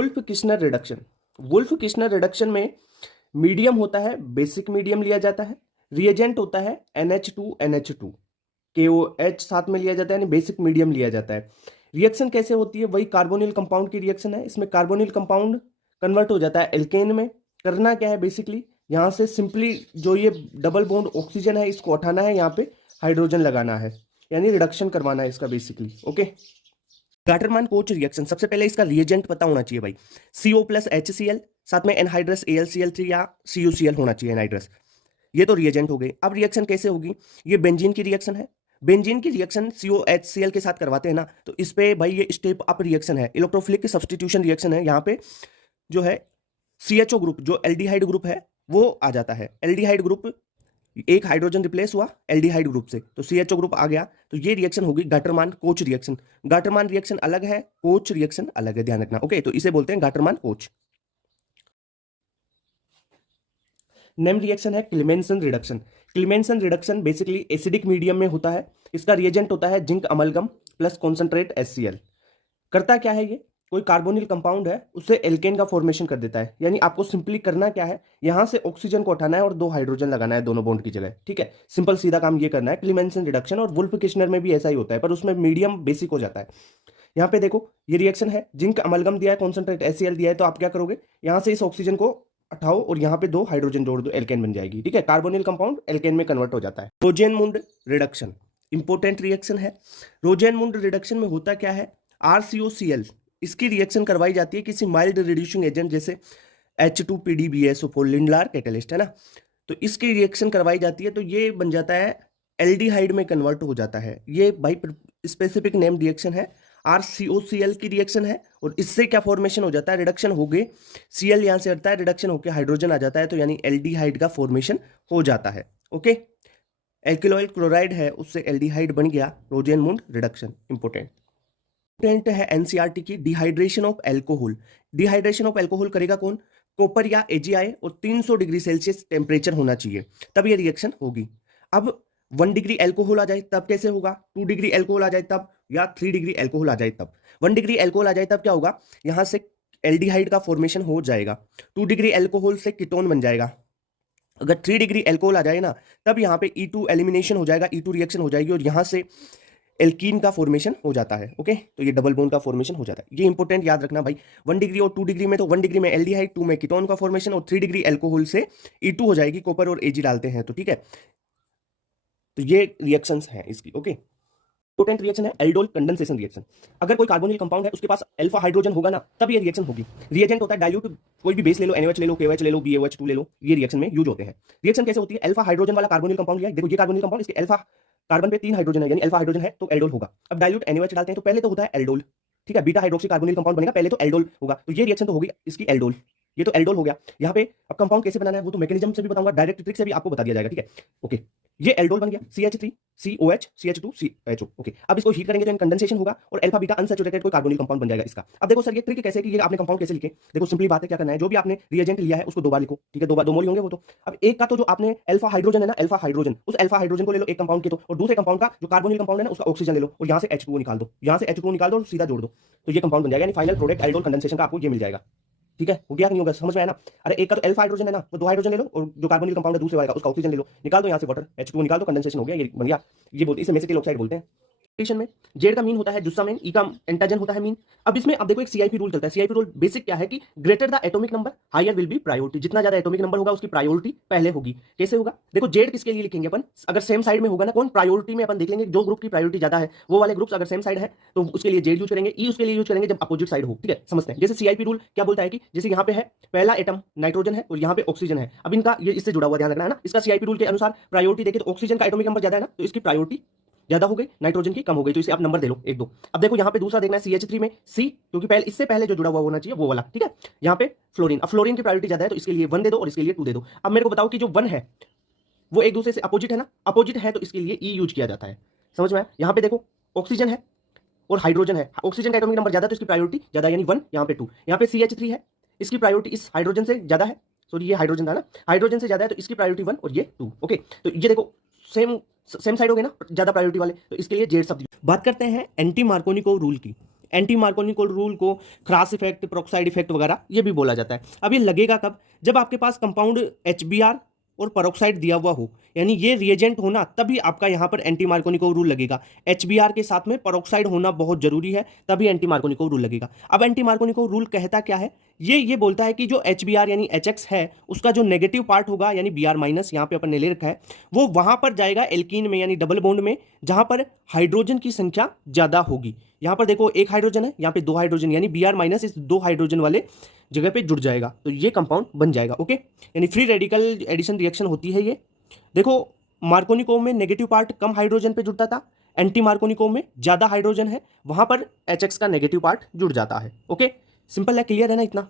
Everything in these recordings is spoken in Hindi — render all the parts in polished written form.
Wolf Kishner reduction. Wolff Kishner reduction में मीडियम होता है, बेसिक मीडियम लिया जाता है। रिएजेंट होता है NH2NH2, KOH साथ में लिया जाता है, यानी बेसिक मीडियम लिया जाता है। रिएक्शन कैसे होती है? वही कार्बोनिल कंपाउंड की रिएक्शन है। इसमें कार्बोनिल कंपाउंड कन्वर्ट हो जाता है एल्केन में। करना क्या है बेसिकली, यहाँ से सिंपली जो ये डबल बॉन्ड ऑक्सीजन है इसको उठाना है, यहाँ पे हाइड्रोजन लगाना है, यानी रिडक्शन करवाना है इसका basically. Okay, Gattermann coach reaction, सबसे पहले इसका रिएजेंट पता होना चाहिए भाई। CO प्लस HCl, साथ में एनहाइड्रस AlCl3 या CuCl होना चाहिए एनहाइड्रस। ये तो रिएजेंट हो गए। अब रिएक्शन कैसे होगी? ये बेंजीन की रिएक्शन है। बेंजीन की रिएक्शन COHCl के साथ करवाते हैं ना, तो इस पे भाई ये स्टेप अप रिएक्शन है, इलेक्ट्रोफिलिक सब्सटीट्यूशन रिएक्शन है। यहाँ पे जो है CHO ग्रुप, जो एल्डिहाइड ग्रुप है वो आ जाता है। एल्डिहाइड ग्रुप, एक हाइड्रोजन रिप्लेस हुआ एल्डिहाइड ग्रुप से, तो CHO ग्रुप आ गया। तो ये रिएक्शन होगी Gattermann coach reaction. Gattermann reaction अलग है, कोच रिएक्शन अलग है, ध्यान रखना। ओके, तो इसे बोलते हैं गाटरमान कोच। नेम रिएक्शन है Clemmensen reduction. Clemmensen reduction basically acidic medium में होता है। इसका रिएजेंट होता है zinc amalgam plus concentrate HCl। करता क्या है ये? कोई कार्बोनिल कंपाउंड है उससे एल्केन का फॉर्मेशन कर देता है। यानी आपको सिंपली करना क्या है, यहां से ऑक्सीजन को उठाना है और 2 हाइड्रोजन लगाना है दोनों बॉन्ड की जगह। ठीक है, सिंपल सीधा काम ये करना है। क्लेमेंसन रिडक्शन और वुल्फ किश्नर में भी ऐसा ही होता है, पर उसमें मीडियम बेसिक हो जाता है। यहाँ पे देखो ये रिएक्शन है, जिंक अमलगम दिया है, कॉन्सेंट्रेट HCl दिया है, तो आप क्या करोगे, यहाँ से इस ऑक्सीजन को उठाओ और यहाँ पे 2 हाइड्रोजन जोड़ दो, एल्केन बन जाएगी। ठीक है, कार्बोनिल कंपाउंड एल्केन में कन्वर्ट हो जाता है। रोजेनमुंड रिडक्शन इंपोर्टेंट रिएक्शन है। रोजेनमुंड रिडक्शन में होता क्या है, RCOCl, इसकी रिएक्शन करवाई जाती है किसी माइल्ड रिड्यूसिंग एजेंट जैसे H2PDBSO4, लिंडलार कैटलिस्ट है ना, तो इसकी रिएक्शन करवाई जाती है, तो ये बन जाता है एल्डिहाइड में कन्वर्ट हो जाता है। ये भाई स्पेसिफिक नेम रिएक्शन है, RCOCl की रिएक्शन है। और इससे क्या फॉर्मेशन हो जाता है, रिडक्शन हो गए, Cl यहां से हटता है, रिडक्शन होकर हाइड्रोजन आ जाता है, तो यानी एल्डिहाइड का फॉर्मेशन हो जाता है। ओके, एल्किलोइल क्लोराइड है उससे एल्डिहाइड बन गया, रोजेनमुंड रिडक्शन इंपोर्टेंट है। NCERT की dehydration of alcohol. Dehydration of alcohol करेगा कौन? कॉपर या AgI, और 300 डिग्री सेल्सियस टेम्परेचर होना चाहिए, तब ये रिएक्शन होगी। अब 1 डिग्री एल्कोहल आ जाए तब कैसे होगा, 2 डिग्री एल्कोहल आ जाए तब, या 3 डिग्री एल्कोहल आ जाए तब। 1 डिग्री एल्कोहल आ जाए तब क्या होगा, यहां से एल्डिहाइड का फॉर्मेशन हो जाएगा। 2 डिग्री एल्कोहल से कीटोन बन जाएगा। अगर 3 डिग्री एल्कोहल आ जाए ना, तब यहाँ पे E2 एलिमिनेशन हो जाएगा, E2 रिएक्शन हो जाएगी, और यहाँ से एल्कीन का फॉर्मेशन हो जाता है। ओके, तो ये डबल बॉन्ड का फॉर्मेशन हो जाता है। ये इंपॉर्टेंट याद रखना भाई। 1 डिग्री और 2 डिग्री में, तो 1 डिग्री में एल्डिहाइड, 2 में कीटोन का फॉर्मेशन, और 3 डिग्री एल्कोहल से E2 हो जाएगी, कॉपर और Ag डालते हैं तो। ठीक है, तो ये रिएक्शंस हैं इसकी। ओके, इंपॉर्टेंट रिएक्शन है एल्डोल कंडेंसेशन रिएक्शन। अगर कोई कार्बोनिल कंपाउंड है उसके पास अल्फा हाइड्रोजन होगा ना, तब ये रिएक्शन होगी। रिएजेंट होता है डाइल्यूट, कोई भी बेस ले लो, NaOH ले लो, KOH ले लो, BaOH2 ले लो, ये रिएक्शन में यूज होते हैं। रिएक्शन कैसे होती है, अल्फा हाइड्रोजन वाला कार्बोनिल कंपाउंड लिया है, देखो ये कार्बोनिल कंपाउंड, इसके अल्फा कार्बन पे 3 हाइड्रोजन है, यानी अल्फा हाइड्रोजन है, तो एल्डोल होगा। अब डाइल्यूट NaOH डालते हैं तो पहले तो होता है एल्डोल। ठीक है, बीटा हाइड्रोक्सी कार्बोनिल कंपाउंड बनेगा, पहले तो एल्डोल होगा, तो ये रिएक्शन तो होगी इसकी एल्डोल। ये तो एल्डोल हो गया। यहाँ पे अब कंपाउंड कैसे बनाना है वो तो मैकेनिज्म से भी बताऊंगा, डायरेक्ट ट्रिक से भी आपको बता दिया जाएगा। ठीक है, ओके, ये एल्डोल बन गया, CH3 COH CH2 CHO। Okay, अब इसको हीट करेंगे तो कंडेंसेशन होगा और अल्फा बीटा अनसैचुरेटेड कोई कार्बोनिल कंपाउंड बन जाएगा इसका। अब देखो सर ये ट्रिक कैसे कि ये आपने कंपाउंड कैसे लिखे, देखो सिंपली बात है, क्या करना है, जो भी आपने रिएजेंट लिया है उसको 2 बार लिखो। ठीक है, 2 मोल होंगे वो तो। अब एक का तो जो आपने अल्फा हाइड्रोजन है ना, अल्फा हाइड्रोजन, उस अल्फा हाइड्रोजन को ले लो एक कंपाउंड के तो, और दूसरे कंपाउंड का जो कार्बोनिल कंपाउंड है ना उसका ऑक्सीजन ले लो, और यहाँ से H2O निकाल दो, यहाँ से H2O निकाल दो और सीधा जोड़ दो, तो ये कंपाउंड बन जाएगा, यानी फाइनल प्रोडक्ट एल्डोल कंडेंसेशन का आपको ये मिल जाएगा। ठीक है, हो गया नहीं होगा, समझ में आया ना। अरे एक का तो अल्फा हाइड्रोजन है ना, वो 2 हाइड्रोजन ले लो, और जो कार्बोनिल कंपाउंड है दूसरे वाले का उसका ऑक्सीजन ले लो, निकाल दो यहाँ से वाटर, H2O निकाल दो, कंडेंसेशन हो गया, ये बन गया। ये बोलते हैं इसे मेसिटिल ऑक्साइड बोलते हैं। में जेड का मीन होता है जुस्सा मीन, ई का एंटाजन होता है मीन। अब इसमें अब देखो एक CIP रूल चलता है। CIP रूल बेसिक क्या है कि greater the atomic number higher will be priority, जितना ज्यादा एटॉमिक नंबर होगा उसकी प्रायोरिटी पहले होगी। कैसे होगा, देखो जेड किसके लिए लिखेंगे अपन, अगर सेम साइड में होगा ना, कौन प्रायोरिटी में अपन देख लेंगे, जो ग्रुप की प्रायोरिटी ज्यादा है वो वाले ग्रुप्स अगर सेम साइड है तो उसके लिए जेड यूज करेंगे, ई उसके लिए यूज करेंगे जब अपोजिट साइड हो। ठीक है, समझते हैं। जैसे CIP रूल क्या बोलता है कि जैसे यहाँ पे है पहला एटम नाइट्रोजन है और यहाँ पे ऑक्सीजन है, अब इनका ये इससे जुड़ा हुआ ध्यान रखना है ना। इसका CIP रूल के अनुसार प्रायोरिटी देखे तो ऑक्सीजन का एटॉमिक नंबर ज्यादा है ना, तो इसकी प्रायोरिटी ज्यादा हो गई, नाइट्रोजन की कम हो गई, तो इसे आप नंबर दे लो 1 2। अब देखो यहाँ पे दूसरा देखना है CH3 में C, क्योंकि पहले इससे पहले जो जुड़ा हुआ होना चाहिए वो वाला। ठीक है, यहाँ पे फ्लोरीन, अब फ्लोरीन की प्रायोरिटी ज्यादा है तो इसके लिए 1 दे दो और इसके लिए 2 दे दो। अब मेरे को बताओ कि जो 1 है वो एक दूसरे से अपोजिट है ना, अपोजिट है तो इसके लिए E यूज किया जाता है। समझ में आया। यहाँ पे देखो ऑक्सीजन है और हाइड्रोजन है, ऑक्सीजन का एटॉमिक नंबर ज्यादा तो इसकी प्रायोरिटी ज्यादा, यानी 1, यहाँ पे 2। यहाँ पे CH3 है, इसकी प्रायोरिटी इस हाइड्रोजन से ज्यादा है, सॉरी ये हाइड्रोजन था ना, हाइड्रोजन से ज्यादा है तो इसकी प्रायोरिटी 1 और ये 2। ओके, तो ये देखो सेम साइड हो गए ना, ज्यादा प्रायोरिटी वाले, तो इसके लिए जेड शब्द। बात करते हैं एंटी मार्कोनिकोव रूल की। एंटी मार्कोनिक रूल को क्रास इफेक्ट, पेरोक्साइड इफेक्ट वगैरह ये भी बोला जाता है। अब ये लगेगा कब? जब आपके पास कंपाउंड HBr और पेरोक्साइड दिया हुआ हो, यानी ये रिएजेंट होना, तभी आपका यहाँ पर एंटी मार्कोनिको रूल लगेगा। HBr के साथ में पेरोक्साइड होना बहुत जरूरी है, तभी एंटी मार्कोनिको रूल लगेगा। अब एंटी मार्कोनिको रूल कहता क्या है? ये बोलता है कि जो HBr यानी HX है, उसका जो नेगेटिव पार्ट होगा यानी Br माइनस, यहाँ पे अपन ने ले रखा है, वो वहां पर जाएगा एल्कीन में यानी डबल बॉन्ड में, जहां पर हाइड्रोजन की संख्या ज्यादा होगी। यहां पर देखो एक हाइड्रोजन है, यहाँ पे 2 हाइड्रोजन, यानी Br माइनस इस 2 हाइड्रोजन वाले जगह पे जुड़ जाएगा, तो ये कंपाउंड बन जाएगा। ओके, यानी फ्री रेडिकल एडिशन रिएक्शन होती है ये। देखो मार्कोनिको में नेगेटिव पार्ट कम हाइड्रोजन पे जुड़ता था, एंटी मार्कोनिको में ज्यादा हाइड्रोजन है, वहां पर HX का नेगेटिव पार्ट जुड़ जाता है। ओके, सिंपल है, क्लियर है ना इतना?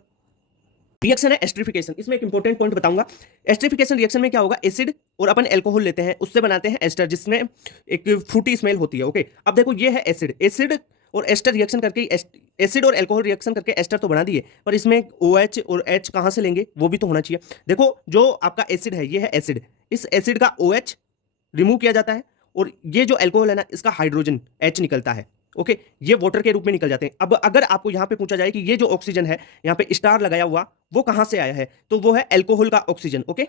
रिएक्शन है एस्टरिफिकेशन। इसमें एक इंपॉर्टेंट पॉइंट बताऊंगा। एस्टरिफिकेशन रिएक्शन में क्या होगा? एसिड और अपन एल्कोहल लेते हैं, उससे बनाते हैं एस्टर, जिसमें एक फ्रूटी स्मेल होती है। ओके, अब देखो ये है एसिड, एसिड और एस्टर रिएक्शन करके, एसिड और एल्कोहल रिएक्शन करके एस्टर तो बना दिए, पर इसमें OH और H कहां से लेंगे? वो भी तो होना चाहिए। देखो जो आपका एसिड है, ये है एसिड, इस एसिड का OH रिमूव किया जाता है, और ये जो एल्कोहल है ना, इसका हाइड्रोजन H निकलता है। ओके, ये वाटर के रूप में निकल जाते हैं। अब अगर आपको यहां पे पूछा जाए कि ये जो ऑक्सीजन है, यहां पे स्टार लगाया हुआ, वो कहां से आया है, तो वो है एल्कोहल का ऑक्सीजन। ओके,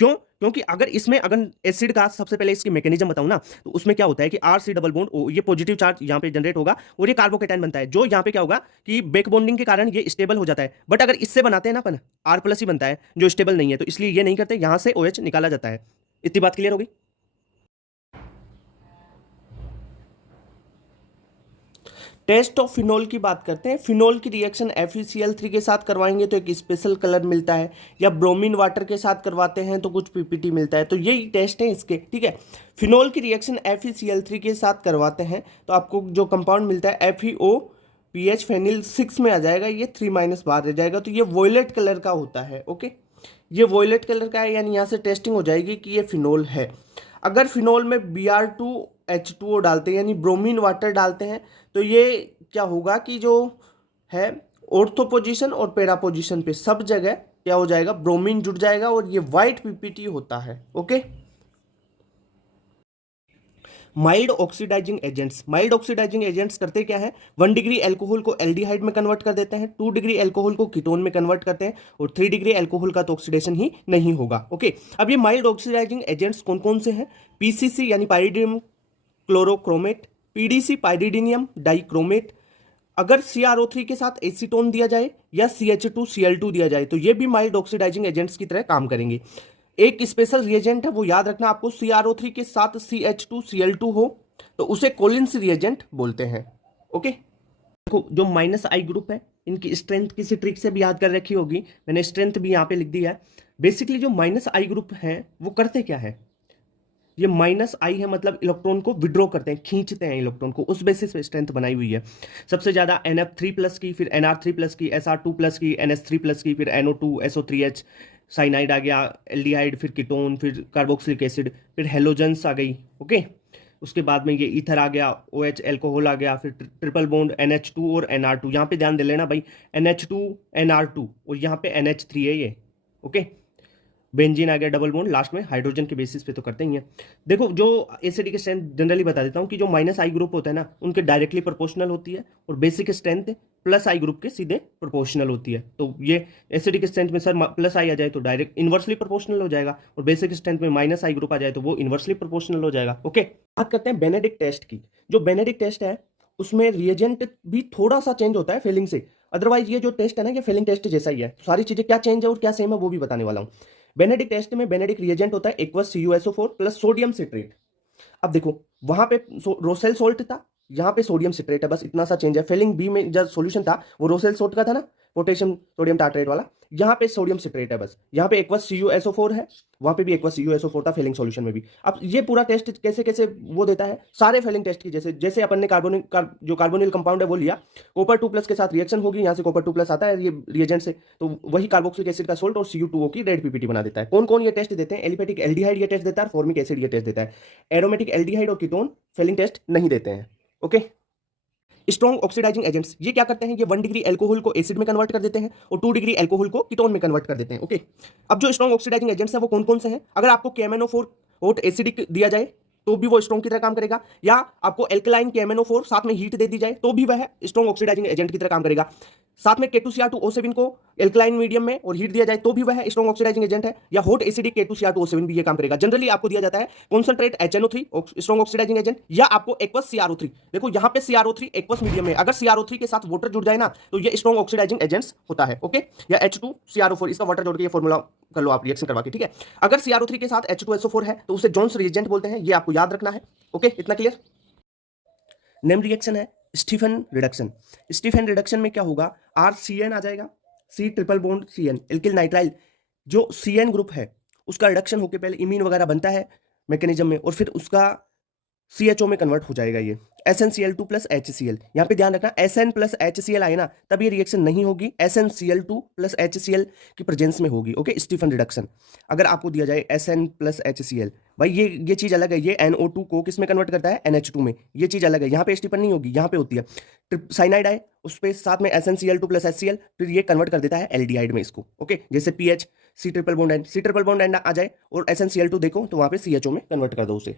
क्यों? क्योंकि अगर इसमें, अगर एसिड का सबसे पहले इसकी मैकेनिज्म बताऊं ना, तो उसमें क्या होता है कि RC डबल बॉन्ड O, ये पॉजिटिव चार्ज यहां पे जनरेट होगा, और ये कार्बोकेटाइन बनता है, जो यहां पे क्या होगा कि बैक बॉन्डिंग के कारण ये स्टेबल हो जाता है। बट अगर इससे बनाते हैं ना अपन, R+ ही बनता है, जो स्टेबल नहीं है, तो इसलिए ये नहीं करते, यहां से OH निकाला जाता है। इतनी बात क्लियर होगी? टेस्ट ऑफ फिनोल की बात करते हैं। फिनोल की रिएक्शन FeCl3 के साथ करवाएंगे तो एक स्पेशल कलर मिलता है, या ब्रोमीन वाटर के साथ करवाते हैं तो कुछ PPT मिलता है। तो यही टेस्ट है इसके, ठीक है। फिनोल की रिएक्शन FeCl3 के साथ करवाते हैं तो आपको जो कंपाउंड मिलता है FeOPH फेनिल 6 में आ जाएगा, ये 3- बाहर रह जाएगा, तो ये वॉयलेट कलर का होता है। ओके, ये वॉयलेट कलर का है, यानी यहाँ से टेस्टिंग हो जाएगी कि ये फिनोल है। अगर फिनोल में Br2H2O डालते हैं, यानी ब्रोमीन वाटर डालते हैं, तो ये क्या होगा कि जो है ऑर्थो पोजीशन और पैरा पोजीशन पे सब जगह क्या हो जाएगा? ब्रोमीन जुड़ जाएगा, और ये व्हाइट PPT होता है। Okay, mild oxidising agents. Mild oxidising agents करते क्या है? 1 डिग्री एल्कोहल को एल्डिहाइड में कन्वर्ट कर देते हैं, 2 डिग्री एल्कोहल को कीटोन में कन्वर्ट करते हैं, और 3 डिग्री एल्कोहल का तो ऑक्सीडेशन ही नहीं होगा। ओके, अब ये माइल्ड ऑक्सीडाइजिंग एजेंट्स कौन कौन से हैं? PCC यानी पाइरिडियम क्लोरोक्रोमेट, PDC पाइरिडिनियम डाइक्रोमेट। अगर CrO3 के साथ एसीटोन दिया जाए या CH2Cl2 दिया जाए, तो ये भी माइल्ड ऑक्सीडाइजिंग एजेंट्स की तरह काम करेंगे। एक स्पेशल रिएजेंट है, वो याद रखना आपको, CrO3 के साथ CH2Cl2 हो तो उसे कोलिन्स रिएजेंट बोलते हैं। ओके, देखो जो -I ग्रुप है, इनकी स्ट्रेंथ किसी ट्रिक से भी याद कर रखी होगी, मैंने स्ट्रेंथ भी यहाँ पे लिख दिया है। बेसिकली जो -I ग्रुप है वो करते क्या है? ये -I है, मतलब इलेक्ट्रॉन को विड्रॉ करते हैं, खींचते हैं इलेक्ट्रॉन को, उस बेसिस पे स्ट्रेंथ बनाई हुई है। सबसे ज्यादा NF3+ की, फिर NR3+ की, SR2+ की, NS3+ की, फिर NO2 SO3H, साइनाइड आ गया, एल्डिहाइड, फिर कीटोन, फिर कार्बोक्सिलिक एसिड, फिर हेलोजेंस आ गई। ओके, उसके बाद में ये ईथर आ गया, OH एल्कोहल आ गया, फिर ट्रिपल बॉन्ड NH2 और NR2। यहाँ पे ध्यान दे लेना भाई, NH2 NR2, और यहाँ पे NH3 है ये। ओके, बेंजीन आ गया, डबल बॉन्ड, लास्ट में हाइड्रोजन के बेसिस पे तो करते ही हैं। देखो जो एसिडिक स्ट्रेंथ जनरली बता देता हूँ कि जो -I ग्रुप होता है ना, उनके डायरेक्टली प्रोपोर्शनल होती है, और बेसिक स्ट्रेंथ +I ग्रुप के सीधे प्रोपोर्शनल होती है। तो ये एसिडिक स्ट्रेंथ में सर +I आ जाए तो डायरेक्ट इन्वर्सली प्रोपोर्शनल हो जाएगा, और बेसिक स्ट्रेंथ में -I ग्रुप आ जाए तो वो इन्वर्सली प्रोपोर्शनल हो जाएगा। ओके, बात करते हैं बेनेडिक्ट टेस्ट की। जो बेनेडिक्ट टेस्ट है उसमें रिएजेंट भी थोड़ा सा चेंज होता है फेलिंग से, अदरवाइज ये जो टेस्ट है ना, ये फेलिंग टेस्ट जैसा ही है। तो सारी चीजें क्या चेंज है और क्या सेम है वो भी बताने वाला हूँ। बेनेडिक्ट टेस्ट में बेनेडिक्ट रिएजेंट होता है aqueous CuSO4 plus sodium citrate. अब देखो वहां पे रोसेल सोल्ट था, यहाँ पे सोडियम सिट्रेट है, बस इतना सा चेंज है। फेलिंग बी में जब सॉल्यूशन था वो रोसेल सोल्ट का था ना, पोटेशियम सोडियम टार्ट्रेट वाला, यहाँ पे सोडियम सिट्रेट है बस। यहाँ पे एक्वस CuSO4 है, वहां पे भी एक्वस CuSO4 था फेलिंग सॉल्यूशन में भी। अब ये पूरा टेस्ट कैसे कैसे वो देता है, सारे फेलिंग टेस्ट की जैसे जैसे अपन ने जो कार्बोनिल कंपाउंड है वो लिया, कॉपर 2+ के साथ रिएक्शन होगी, यहाँ से कॉपर 2+ आता है ये रिएजेंट से, तो वही कार्बोक्सिलिक एसिड का सोल्ट और Cu2O की रेड PPT बना देता है। कौन कौन ये टेस्ट देते हैं? एलिफेटिक एल्डिहाइड ये टेस्ट देता है, फॉर्मिक एसिड ये टेस्ट देता है। एरोमेटिक एल्डिहाइड और कीटोन फेलिंग टेस्ट नहीं देते हैं। ओके, स्ट्रॉन्ग ऑक्सीडाइजिंग एजेंट्स ये क्या करते हैं? ये 1 डिग्री एल्कोहल को एसिड में कन्वर्ट कर देते हैं, और 2 डिग्री एल्कोहल को कीटोन में कन्वर्ट कर देते हैं। ओके, अब जो स्ट्रॉन्ग ऑक्सीडाइजिंग एजेंट्स है वो कौन कौन से हैं? अगर आपको KMnO4 हॉट एसिडिक दिया जाए, तो भी वो स्ट्रॉन्ग की तरह काम करेगा, या आपको एल्कलाइन KMnO4 साथ में हीट दे दी जाए तो भी वह स्ट्रॉन्ग ऑक्सीडाइजिंग एजेंट की तरह काम करेगा। साथ में K2Cr2O7 को एल्कलाइन मीडियम में और हीट दिया जाए तो भी वह स्ट्रॉन्ग ऑक्सीडाइजिंग एजेंट है, या हॉट एसिडिक K2Cr2O7 भी ये काम करेगा। जनरली आपको दिया जाता है concentrate HNO3 strong oxidising agent, या आपको एक्वस CrO3। देखो यहाँ पे CrO3 एक्वस मीडियम में, अगर CrO3 के साथ वाटर जुड़ जाए ना तो ये स्ट्रॉन्ग ऑक्सीडाइजिंग एजेंट्स होता है। ओके, या H2CrO4, इसका वाटर जोड़ के ये फॉर्मूला कर लो आप रिएक्शन करवा के, ठीक है। अगर CrO3 के साथ H2SO4 है तो उसे जोन्स रिएजेंट बोलते हैं, ये आपको याद रखना है। ओके, इतना क्लियर। नेम रिएक्शन है स्टीफन रिडक्शन। स्टीफन रिडक्शन में क्या होगा, RCN आ जाएगा, C triple bond CN alkyl nitrile, जो CN ग्रुप है उसका रिडक्शन होकर पहले इमीन वगैरह बनता है मैकेनिज्म में, और फिर उसका CHO में कन्वर्ट हो जाएगा ये SnCl2 प्लस HCl। यहाँ पे ध्यान रखना Sn प्लस HCl आए ना तब ये रिएक्शन नहीं होगी, SnCl2 प्लस HCl की प्रेजेंस में होगी। Okay, Stephen reduction. अगर आपको दिया जाए Sn प्लस HCl, भाई ये चीज अलग है, ये NO2 को किस में कन्वर्ट करता है, NH2 में, ये चीज अलग है। यहाँ पे स्टीफन नहीं होगी, यहाँ पे होती है साइनाइड आए उस पे साथ में SnCl2 प्लस HCl, फिर ये कन्वर्ट कर देता है एल्डिहाइड में इसको। ओके, जैसे PH C triple bond and आ जाए और SnCl2 देखो तो वहाँ पे CHO में कन्वर्ट कर दो उसे।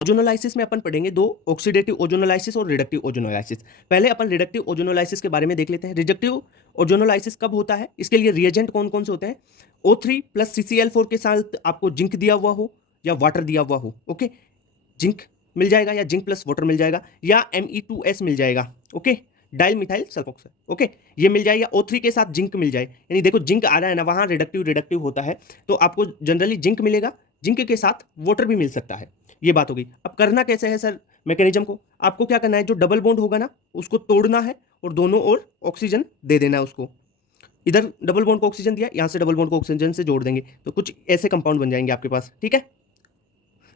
ओजोनोलाइसिस में अपन पढ़ेंगे दो, ऑक्सीडेटिव ओजोनोलाइसिस और रिडक्टिव ओजोनोलाइसिस। पहले अपन रिडक्टिव ओजोनोलाइसिस के बारे में देख लेते हैं। रिडक्टिव ओजोनोलाइसिस कब होता है, इसके लिए रिएजेंट कौन कौन से होते हैं, O3 प्लस CCl4 के साथ आपको जिंक दिया हुआ हो या वाटर दिया हुआ हो। ओके, जिंक मिल जाएगा या जिंक प्लस वाटर मिल जाएगा, या Me2S मिल जाएगा। Okay, dial methyl sulphoxide. Okay, ये मिल जाए, या O3 के साथ जिंक मिल जाए, यानी देखो जिंक आ रहा है ना, वहाँ रिडक्टिव होता है तो आपको जनरली जिंक मिलेगा, जिंक के साथ वाटर भी मिल सकता है। ये बात हो गई। अब करना कैसे है सर मैकेनिज्म को, आपको क्या करना है, जो डबल बॉन्ड होगा ना उसको तोड़ना है और दोनों ओर ऑक्सीजन दे देना है उसको। इधर डबल बॉन्ड को ऑक्सीजन दिया, यहाँ से डबल बॉन्ड को ऑक्सीजन से जोड़ देंगे तो कुछ ऐसे कंपाउंड बन जाएंगे आपके पास, ठीक है।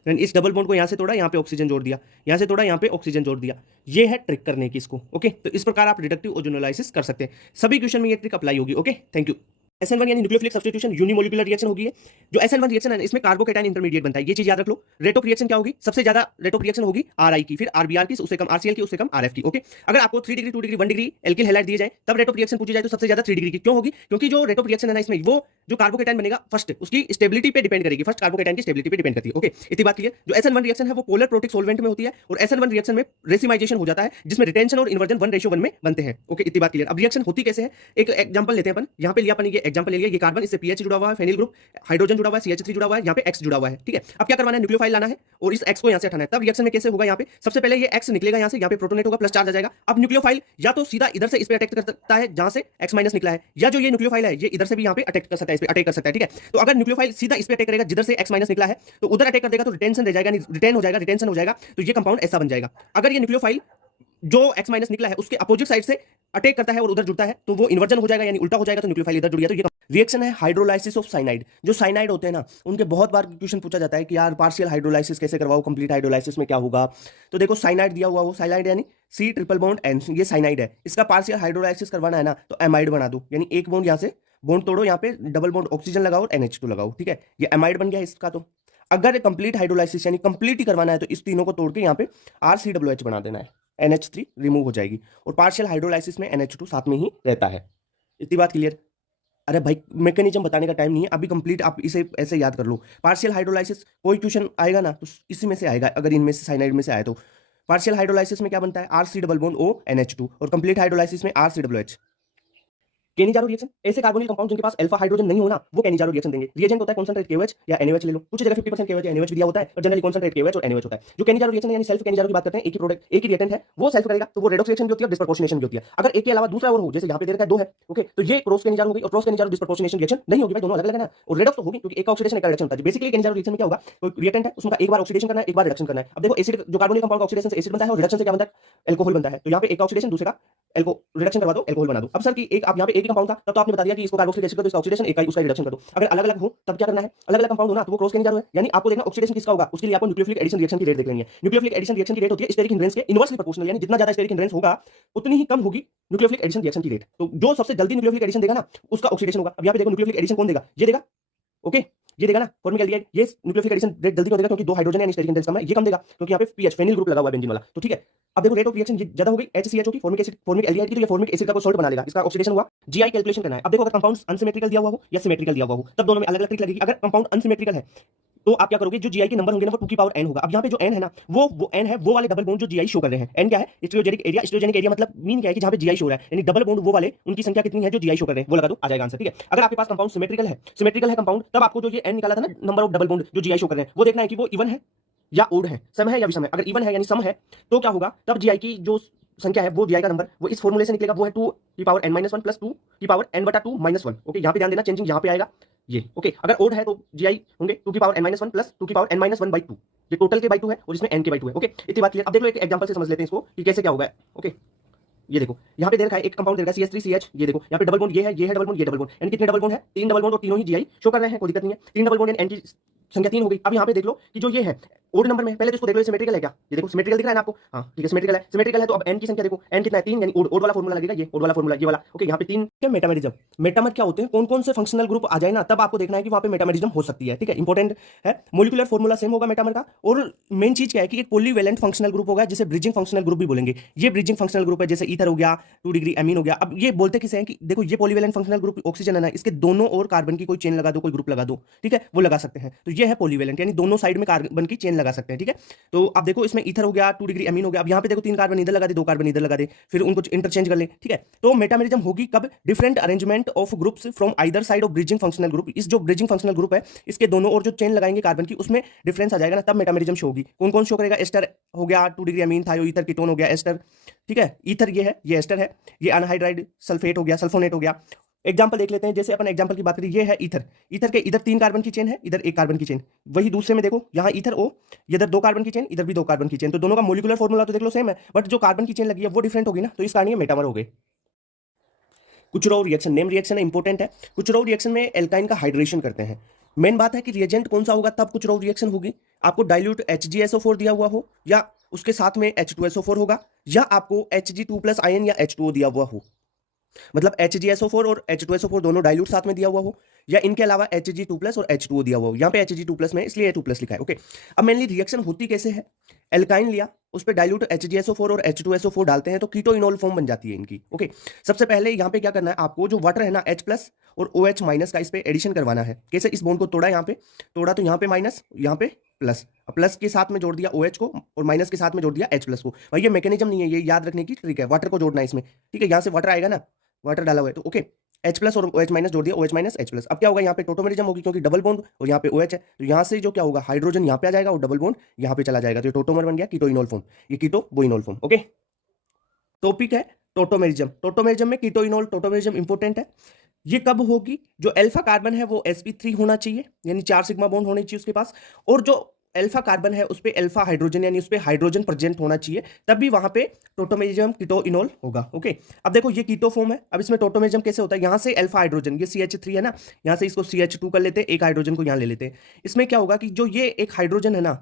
इस डबल बॉन्ड को यहाँ से तोड़ा, यहाँ पे ऑक्सीजन जोड़ दिया, यहाँ से तोड़ा, यहाँ पे ऑक्सीजन जोड़ दिया। ये है ट्रिक करने की इसको। ओके, तो इस प्रकार आप रिडक्टिव ओजोनोलाइसिस कर सकते हैं। सभी क्वेश्चन में ये ट्रिक अप्लाई होगी। Okay, thank you. SN1 यानी न्यूक्लियोफिलिक सब्स्टिट्यूशन यूनिमोलिकुलर रिएक्शन होगी है। जो SN1 रिएक्शन है इसमें कार्बोकेटाइन इंटरमीडिएट बनता है, ये चीज याद रख लो। रेट ऑफ रिएक्शन क्या होगी, सबसे ज्यादा रेट ऑफ रिएक्शन होगी RI की, फिर RBR की, उससे कम RCl की, उससे कम RF की। ओके, अगर आपको 3 degree 2 degree 1 degree alkyl halide दिए जाए तब रेट ऑफ रिएक्शन पूछी जाए तो सबसे ज्यादा 3 डिग्री की क्यों होगी, क्योंकि जो रेट ऑफ रिएक्शन है ना इसमें वो जो कार्बोकेटाइन बनेगा फर्स्ट उसकी स्टेबिलिटी पे डिपेंड करेगी, फर्स्ट कार्बोकेटाइन की स्टेबिलिटी पे डिपेंड करती है। ओके, इतनी बात क्लियर। जो SN1 रिएक्शन है वो पोलर प्रोटिक सॉल्वेंट में होती है, और SN1 रिएक्शन में रेसिमाइजेशन हो जाता है जिसमें रिटेंशन और इन्वर्जन 1:1 में बनते हैं। ओके, इतनी बात क्लियर। अब रिएक्शन होती कैसे है, एक एग्जांपल लेते हैं अपन। यहाँ पे लिया अपन, ये एग्जांपल ले लिया, ये कार्बन, इससे PH जुड़ा हुआ है, फेनिल ग्रुप, हाइड्रोजन जुड़ा हुआ है, CH3 जुड़ा हुआ है, यहाँ पे X जुड़ा हुआ है, ठीक है। अब क्या करवाना है, न्यूक्लियोफाइल लाना है और इस X को यहाँ से हटाना है। तब रिएक्शन में कैसे होगा, यहाँ पे सबसे पहले ये X निकलेगा यहाँ से, यहाँ पे प्रोटोनेट होगा, प्लस चार्ज आ जाएगा। अब न्यूक्लियोफाइल या तो सीधा इधर से इस पे अटैक कर सकता है जहां से X माइनस निकला है, या जो ये न्यूक्लियोफाइल है ये इधर से भी यहाँ पे अटैक कर सकता है, इस पे अटैक कर सकता है, ठीक है। तो अगर न्यूक्लियोफाइल सीधा इस पे अटैक करेगा जिधर से X माइनस निकला है तो उधर अटैक कर देगा तो रिटेंशन रह जाएगा, रिटेन हो जाएगा, रिटेंशन हो जाएगा, तो ये कंपाउंड ऐसा बन जाएगा। अगर ये न्यूक्लियोफाइल जो X माइनस निकला है उसके अपोजिट साइड से अटैक करता है और उधर जुड़ता है तो वो इन्वर्जन हो जाएगा, यानी उल्टा हो जाएगा, तो न्यूक्लियोफाइल इधर जुड़ गया। तो ये रिएक्शन है हाइड्रोलाइसिस ऑफ साइनाइड। जो साइनाइड होते हैं ना उनके बहुत बार क्वेश्चन पूछा जाता है कि यार पार्शियल हाइड्रोलाइसिस कैसे करवाओ, कंप्लीट हाइड्रोलाइसिस में क्या होगा। तो देखो साइनाइड दिया हुआ, वो साइनाइड यानी C ट्रिपल बॉन्ड N, ये साइनाइड है, इसका पार्शियल हाइड्रोलाइसिस करवाना है ना तो एमाइड बना दो, यानी एक बॉन्ड यहाँ से बॉन्ड तोड़ो, यहाँ पे डबल बॉन्ड ऑक्सीजन लगाओ और NH2 लगाओ, ठीक है, ये एमाइड बन गया इसका। तो अगर कंप्लीट हाइड्रोलाइसिस यानी कंप्लीट ही करवाना है तो इस तीनों को तोड़ के यहाँ पे RCOH बना देना है, NH3 रिमूव हो जाएगी, और पार्शियल हाइड्रोलाइसिस में NH2 साथ में ही रहता है। इतनी बात क्लियर। अरे भाई मैकेनिज्म बताने का टाइम नहीं है अभी, कंप्लीट आप इसे ऐसे याद कर लो। पार्शियल हाइड्रोलाइसिस कोई क्वेश्चन आएगा ना तो इसी में से आएगा, अगर इनमें से साइनाइड में से आए तो। पार्शियल हाइड्रोलाइसिस में क्या बनता है, RC double bond O NH2, और कंप्लीट हाइड्रोलाइसिस में RCOH। केनिजारो रिएक्शन, ऐसे कार्बोनिल कंपाउंड जिनके पास अल्फा हाइड्रोजन नहीं होना वो केनिजारो रिएक्शन देंगे। रिएजेंट होता है कॉन्सेंट्रेट KOH या NaOH ले लो, कुछ जगह 50% KOH या NaOH भी दिया होता है, और जनरली कॉन्सेंट्रेट KOH और NaOH होता है। जो केनिजारो रिएक्शन यानी सेल्फ केनिजारो की बात करते हैं, एक ही प्रोडक्ट एक ही रिएक्टेंट है वो सेल्फ करेगा तो वो रेडॉक्स रिएक्शन भी होती है, डिस्प्रपोर्शनेशन भी होती है। अगर एक के अलावा दूसरा और हो, जैसे यहाँ पे दे रखा है 2 है, ओके, तो ये क्रॉस केनिजारो होगी, और क्रॉस केनिजारो डिस्प्रपोर्शनेशन रिएक्शन नहीं होगी भाई, दोनों अलग अलग है ना, और रेडॉक्स तो होगी क्योंकि एक का ऑक्सीडेशन एक का रिडक्शन होता है। बेसिकली केनिजारो रिएक्शन में क्या होगा, कोई रिएक्टेंट है उसका एक बार ऑक्सीडेशन करना है, एक बार रिडक्शन करना है। अब देखो एसिड, जो कार्बोनिल कंपाउंड का ऑक्सीडेशन से एसिड बनता है और रिडक्शन से क्या बनता है, एल्कोहल बनता है। तो यहाँ पे एक का ऑक्सीडेशन दूसरे का रिडक्शन करवा दो, एल्कोहल बना दो। अब सर कि एक आप यहाँ पे एक ही कंपाउंड था तब तो आपने बता दिया कि इसको कार्बोक्सिलिक एसिड का, तो इसका ऑक्सीडेशन एक का उसका रिडक्शन कर दो। अगर अलग अलग हो तब क्या करना है, अलग अलग कंपाउंड हो ना तो वो क्रॉस केनिजारो है, यानी आपको देखना ऑक्सीडेशन किसका होगा, उसके लिए आपको न्यूक्लियोफिलिक एडिशन रिएक्शन की रेट देख लेनी है। न्यूक्लियोफिलिक एडिशन रिएक्शन की रेट होती है स्टेरिक हिंड्रेंस के इनवर्सली प्रोपोर्शनल, यानी जितना ज्यादा स्टेरिक हिंड्रेंस होगा उतनी ही कम होगी न्यूक्लियोफिलिक एडिशन रिएक्शन की रेट। तो जो सबसे जल्दी न्यूक्लियोफिलिक एडिशन देगा ना उसका ऑक्सीडेशन होगा। अब यहाँ पे देखो न्यूक्लियोफिलिक एडिशन कौन देगा, ये देगा, ओके, ये देगा ना फॉर्मिक एल्डिहाइड, ये न्यूक्लियोफिलिक एडिशन रेट जल्दी क्यों देगा, क्योंकि 2 हाइड्रोजन है, स्टेरिक हिंड्रेंस कम है, ये कम देगा क्योंकि यहाँ पे PH फेनिल ग्रुप लगा हुआ है बेंजीन वाला, तो ठीक है। अब देखो रेट ऑफ रिएक्शन ज्यादा हो गई HCHO की, फॉर्मिक एसिड फॉर्मिक एल्डिहाइड की, तो ये फॉर्मिक एसिड का कोई सॉल्ट बना लेगा, इसका ऑक्सीडेशन हुआ, GI कैलकुलेशन करना है। अब देखो अगर कंपाउंड अनसिमेट्रिकल दिया हुआ हो या सिमेट्रिकल दिया हुआ हो तब दोनों में अलग अलग ट्रिक लगेगी। अगर कंपाउंड अनसिमेट्रिकल है तो आप क्या करोगे, जो जीआई के नंबर होंगे ना वो 2 की पावर n होगा। अब यहाँ पे जो n है ना वो n है, वो वाले डबल बॉन्ड जो जीआई शो कर रहे हैं। n क्या है, स्टीरियोजेनिक एरिया। स्टीरियोजेनिक एरिया मतलब मीन क्या है कि जहाँ पे जीआई शो रहा है, यानी डबल बॉन्ड वो वाले उनकी संख्या कितनी है जो जीआई शो कर रहे हैं, वो लगा दो, आ जाएगा आंसर। ठीक है, अगर आपके पास कंपाउंड सिमेट्रिकल है कंपाउंड, तब आपको जो ये n निकाला था ना, नंबर ऑफ डबल बॉन्ड जो जीआई शो कर रहे हैं, वो देखना है कि वो इवन है या ओड है, सम है या विषम है। अगर इवन है यानी सम है तो क्या होगा, तब जीआई की जो संख्या है वो जीआई का नंबर वो इस फॉर्मूले से निकलेगा, वो है 2 की पावर n-1 प्लस 2 की पावर n/2 -1। ओके, यहाँ पे ध्यान देना, चेंजिंग यहाँ पे आएगा ये। ओके, अगर ओड है तो जीआई होंगे 2 की पावर n-1 प्लस 2 की पावर n-1/2। ये टोटल के बाई 2 है और इसमें n के बाई 2 है। ओके, इतनी बात क्लियर। अब देख लो एक एग्जांपल से समझ लेते हैं इसको कि कैसे क्या होगा। ओके, ये देखो यहाँ पे दे रखा है एक कंपाउंड दे रखा है CH3CH। ये देखो यहाँ पे डबल बॉन्ड ये है डबल बॉन्ड, ये डबल बॉन्ड, यानी कितने डबल बॉन्ड है, 3 डबल बॉन्ड, और तीनों ही जीआई शो कर रहे हैं, कोई दिक्कत नहीं है। 3 डबल बॉन्ड यानी n की संख्या 3 हो गई। अब यहाँ पे देख लो कि जो ये है ओड नंबर में, पहले तो इसको देख लो सिमेट्रिकल है क्या, ये देखो सिमेट्रिकल दिख रहा है ना आपको, हाँ ठीक है सिमेट्रिकल है। तो अब n की संख्या देखो, n कितना है 3, यानी ओड वाला फॉर्मूला लगेगा, ये ओड वाला फॉर्मूला ये वाला। ओके, यहाँ पे 3 क्या मेटामेरिज्म। मेटामर क्या होते हैं, कौन कौन से फंक्शनल ग्रुप आ जाए ना, तब आपको देखना है कि वहाँ पे मेटामेरिज्म हो सकती है। ठीक है, इंपॉर्टेंट है। मोलिकुलर फॉर्मूला सेम होगा मेटामर का, और मेन चीज क्या है कि एक पॉलीवेलेंट फंक्शनल ग्रुप होगा जिसे ब्रिजिंग फंक्शनल ग्रुप भी बोलेंगे। ये ब्रिजिंग फंक्शनल ग्रुप है, जैसे ईथर हो गया, 2 डिग्री एमीन हो गया। अब ये बोलते किसे हैं कि देखो ये पॉलीवेलेंट फंक्शनल ग्रुप ऑक्सीजन है ना, इसके दोनों और कार्बन की कोई चेन लगा दो, कोई ग्रुप लगा दो, ठीक है, वो लगा सकते हैं। तो ये है पॉलीवेलेंट, यानी दोनों साइड में कार्बन की चेन लगा सकते हैं। ठीक है, तो आप देखो इसमें ईथर हो गया, 2 डिग्री एमीन हो गया। अब यहाँ पे देखो 3 कार्बन इधर लगा दे, 2 कार्बन इधर लगा दे, फिर उनको इंटरचेंज कर ले। ठीक है, तो मेटामेरिज्म होगी कब, different arrangement of groups from either side of bridging functional group. इस जो ब्रिजिंग फंक्शनल ग्रुप है इसके दोनों और जो चेन लगाएंगे कार्बन की, उसमें डिफरेंस आ जाएगा ना, तब मेटामेरिज्म शो होगी। कौन कौन शो करेगा, एस्टर हो गया, 2 डिग्री एमीन, थायो ईथर, कीटोन हो गया, एस्टर। ठीक है, ईथर ये है, ये एस्टर है, ये अनहाइड्राइड सल्फेट हो गया, सल्फोनेट हो गया। एग्जाम्पल देख लेते हैं, जैसे अपन एग्जाम्पल की बात करें, ये है ईथर। ईथर के इधर 3 कार्बन की चेन है, इधर 1 कार्बन की चेन। वही दूसरे में देखो, यहाँ ईथर ओ, इधर 2 कार्बन की चेन, इधर भी 2 कार्बन की चेन। तो दोनों का मोलिकुलर फॉर्मूला तो देख लो सेम है, बट जो कार्बन की चेन लगी है वो डिफरेंट होगी ना, तो इस कारण ये मेटामर हो गए। कुचुरोव रिएक्शन, नेम रिएक्शन है, इंपॉर्टेंट है। कुचुरोव रिएक्शन में एल्काइन का हाइड्रेशन करते हैं। मेन बात है कि रिएजेंट कौन सा होगा तब कुचुरोव रिएक्शन होगी। आपको डाइल्यूट HgSO4 दिया हुआ हो, या उसके साथ में H2SO4 होगा, या आपको Hg2+ आयन या H2O दिया हुआ हो। मतलब HgSO4 और H2SO4 दोनों डाइल्यूट साथ में दिया हुआ हो, या इनके अलावा Hg2+ और H2O दिया हुआ हो। यहाँ पे Hg2+ में इसलिए A2+ लिखा है। ओके, अब मेनली रिएक्शन होती कैसे है, एल्काइन लिया, उस पर डाइल्यूट HgSO4 और H2SO4 डालते हैं तो कीटोइनोल फॉर्म बन जाती है इनकी। ओके, सबसे पहले यहाँ पे क्या करना है आपको, जो वाटर है ना H+ और OH- का इस पे एडिशन करवाना है। कैसे, इस बॉन्ड को तोड़ा, यहाँ पे तोड़ा तो यहाँ पे माइनस, यहाँ पे प्लस, प्लस के साथ में जोड़ दिया OH को और माइनस के साथ में जोड़ दिया H+ को। भाई ये मैकेनिज्म नहीं है, ये याद रखने की ट्रिक है, वाटर को जोड़ना है इसमें। ठीक है, यहाँ से वाटर आएगा ना, वाटर डाला हुआ है तो ओके, H+ और OH- जोड़ दिया, OH- H+। अब क्या होगा, यहाँ पे टोटोमेरिज्म होगी क्योंकि डबल बॉन्ड और यहाँ पे OH है, तो यहाँ से जो क्या होगा, हाइड्रोजन यहाँ पे आ जाएगा और डबल बॉन्ड यहाँ पे चला जाएगा, तो ये टोटोमर बन गया, कीटोइनोल फॉर्म, ये कीटोबोइनोल फॉर्म। ओके, टॉपिक है टोटोमेरिज्म। टोटोमेरिज्म में कीटोइनोल टोटोमेरिज्म इंपॉर्टेंट है। ये कब होगी, जो अल्फा कार्बन है वो sp3 होना चाहिए, यानी 4 सिग्मा बॉन्ड होने चाहिए उसके पास, और जो अल्फा कार्बन है उस पे अल्फा हाइड्रोजन यानी उस पे हाइड्रोजन प्रेजेंट होना चाहिए, तब भी वहां पे टोटोमेरिज्म कीटोइनोल होगा। ओके, अब देखो ये कीटो फॉर्म है। अब इसमें टोटोमेरिज्म कैसे होता है, यहाँ से अल्फा हाइड्रोजन, ये CH3 है ना, यहाँ से इसको CH2 कर लेते हैं, एक हाइड्रोजन को यहाँ ले लेते हैं। इसमें क्या होगा कि जो ये एक हाइड्रोजन है ना,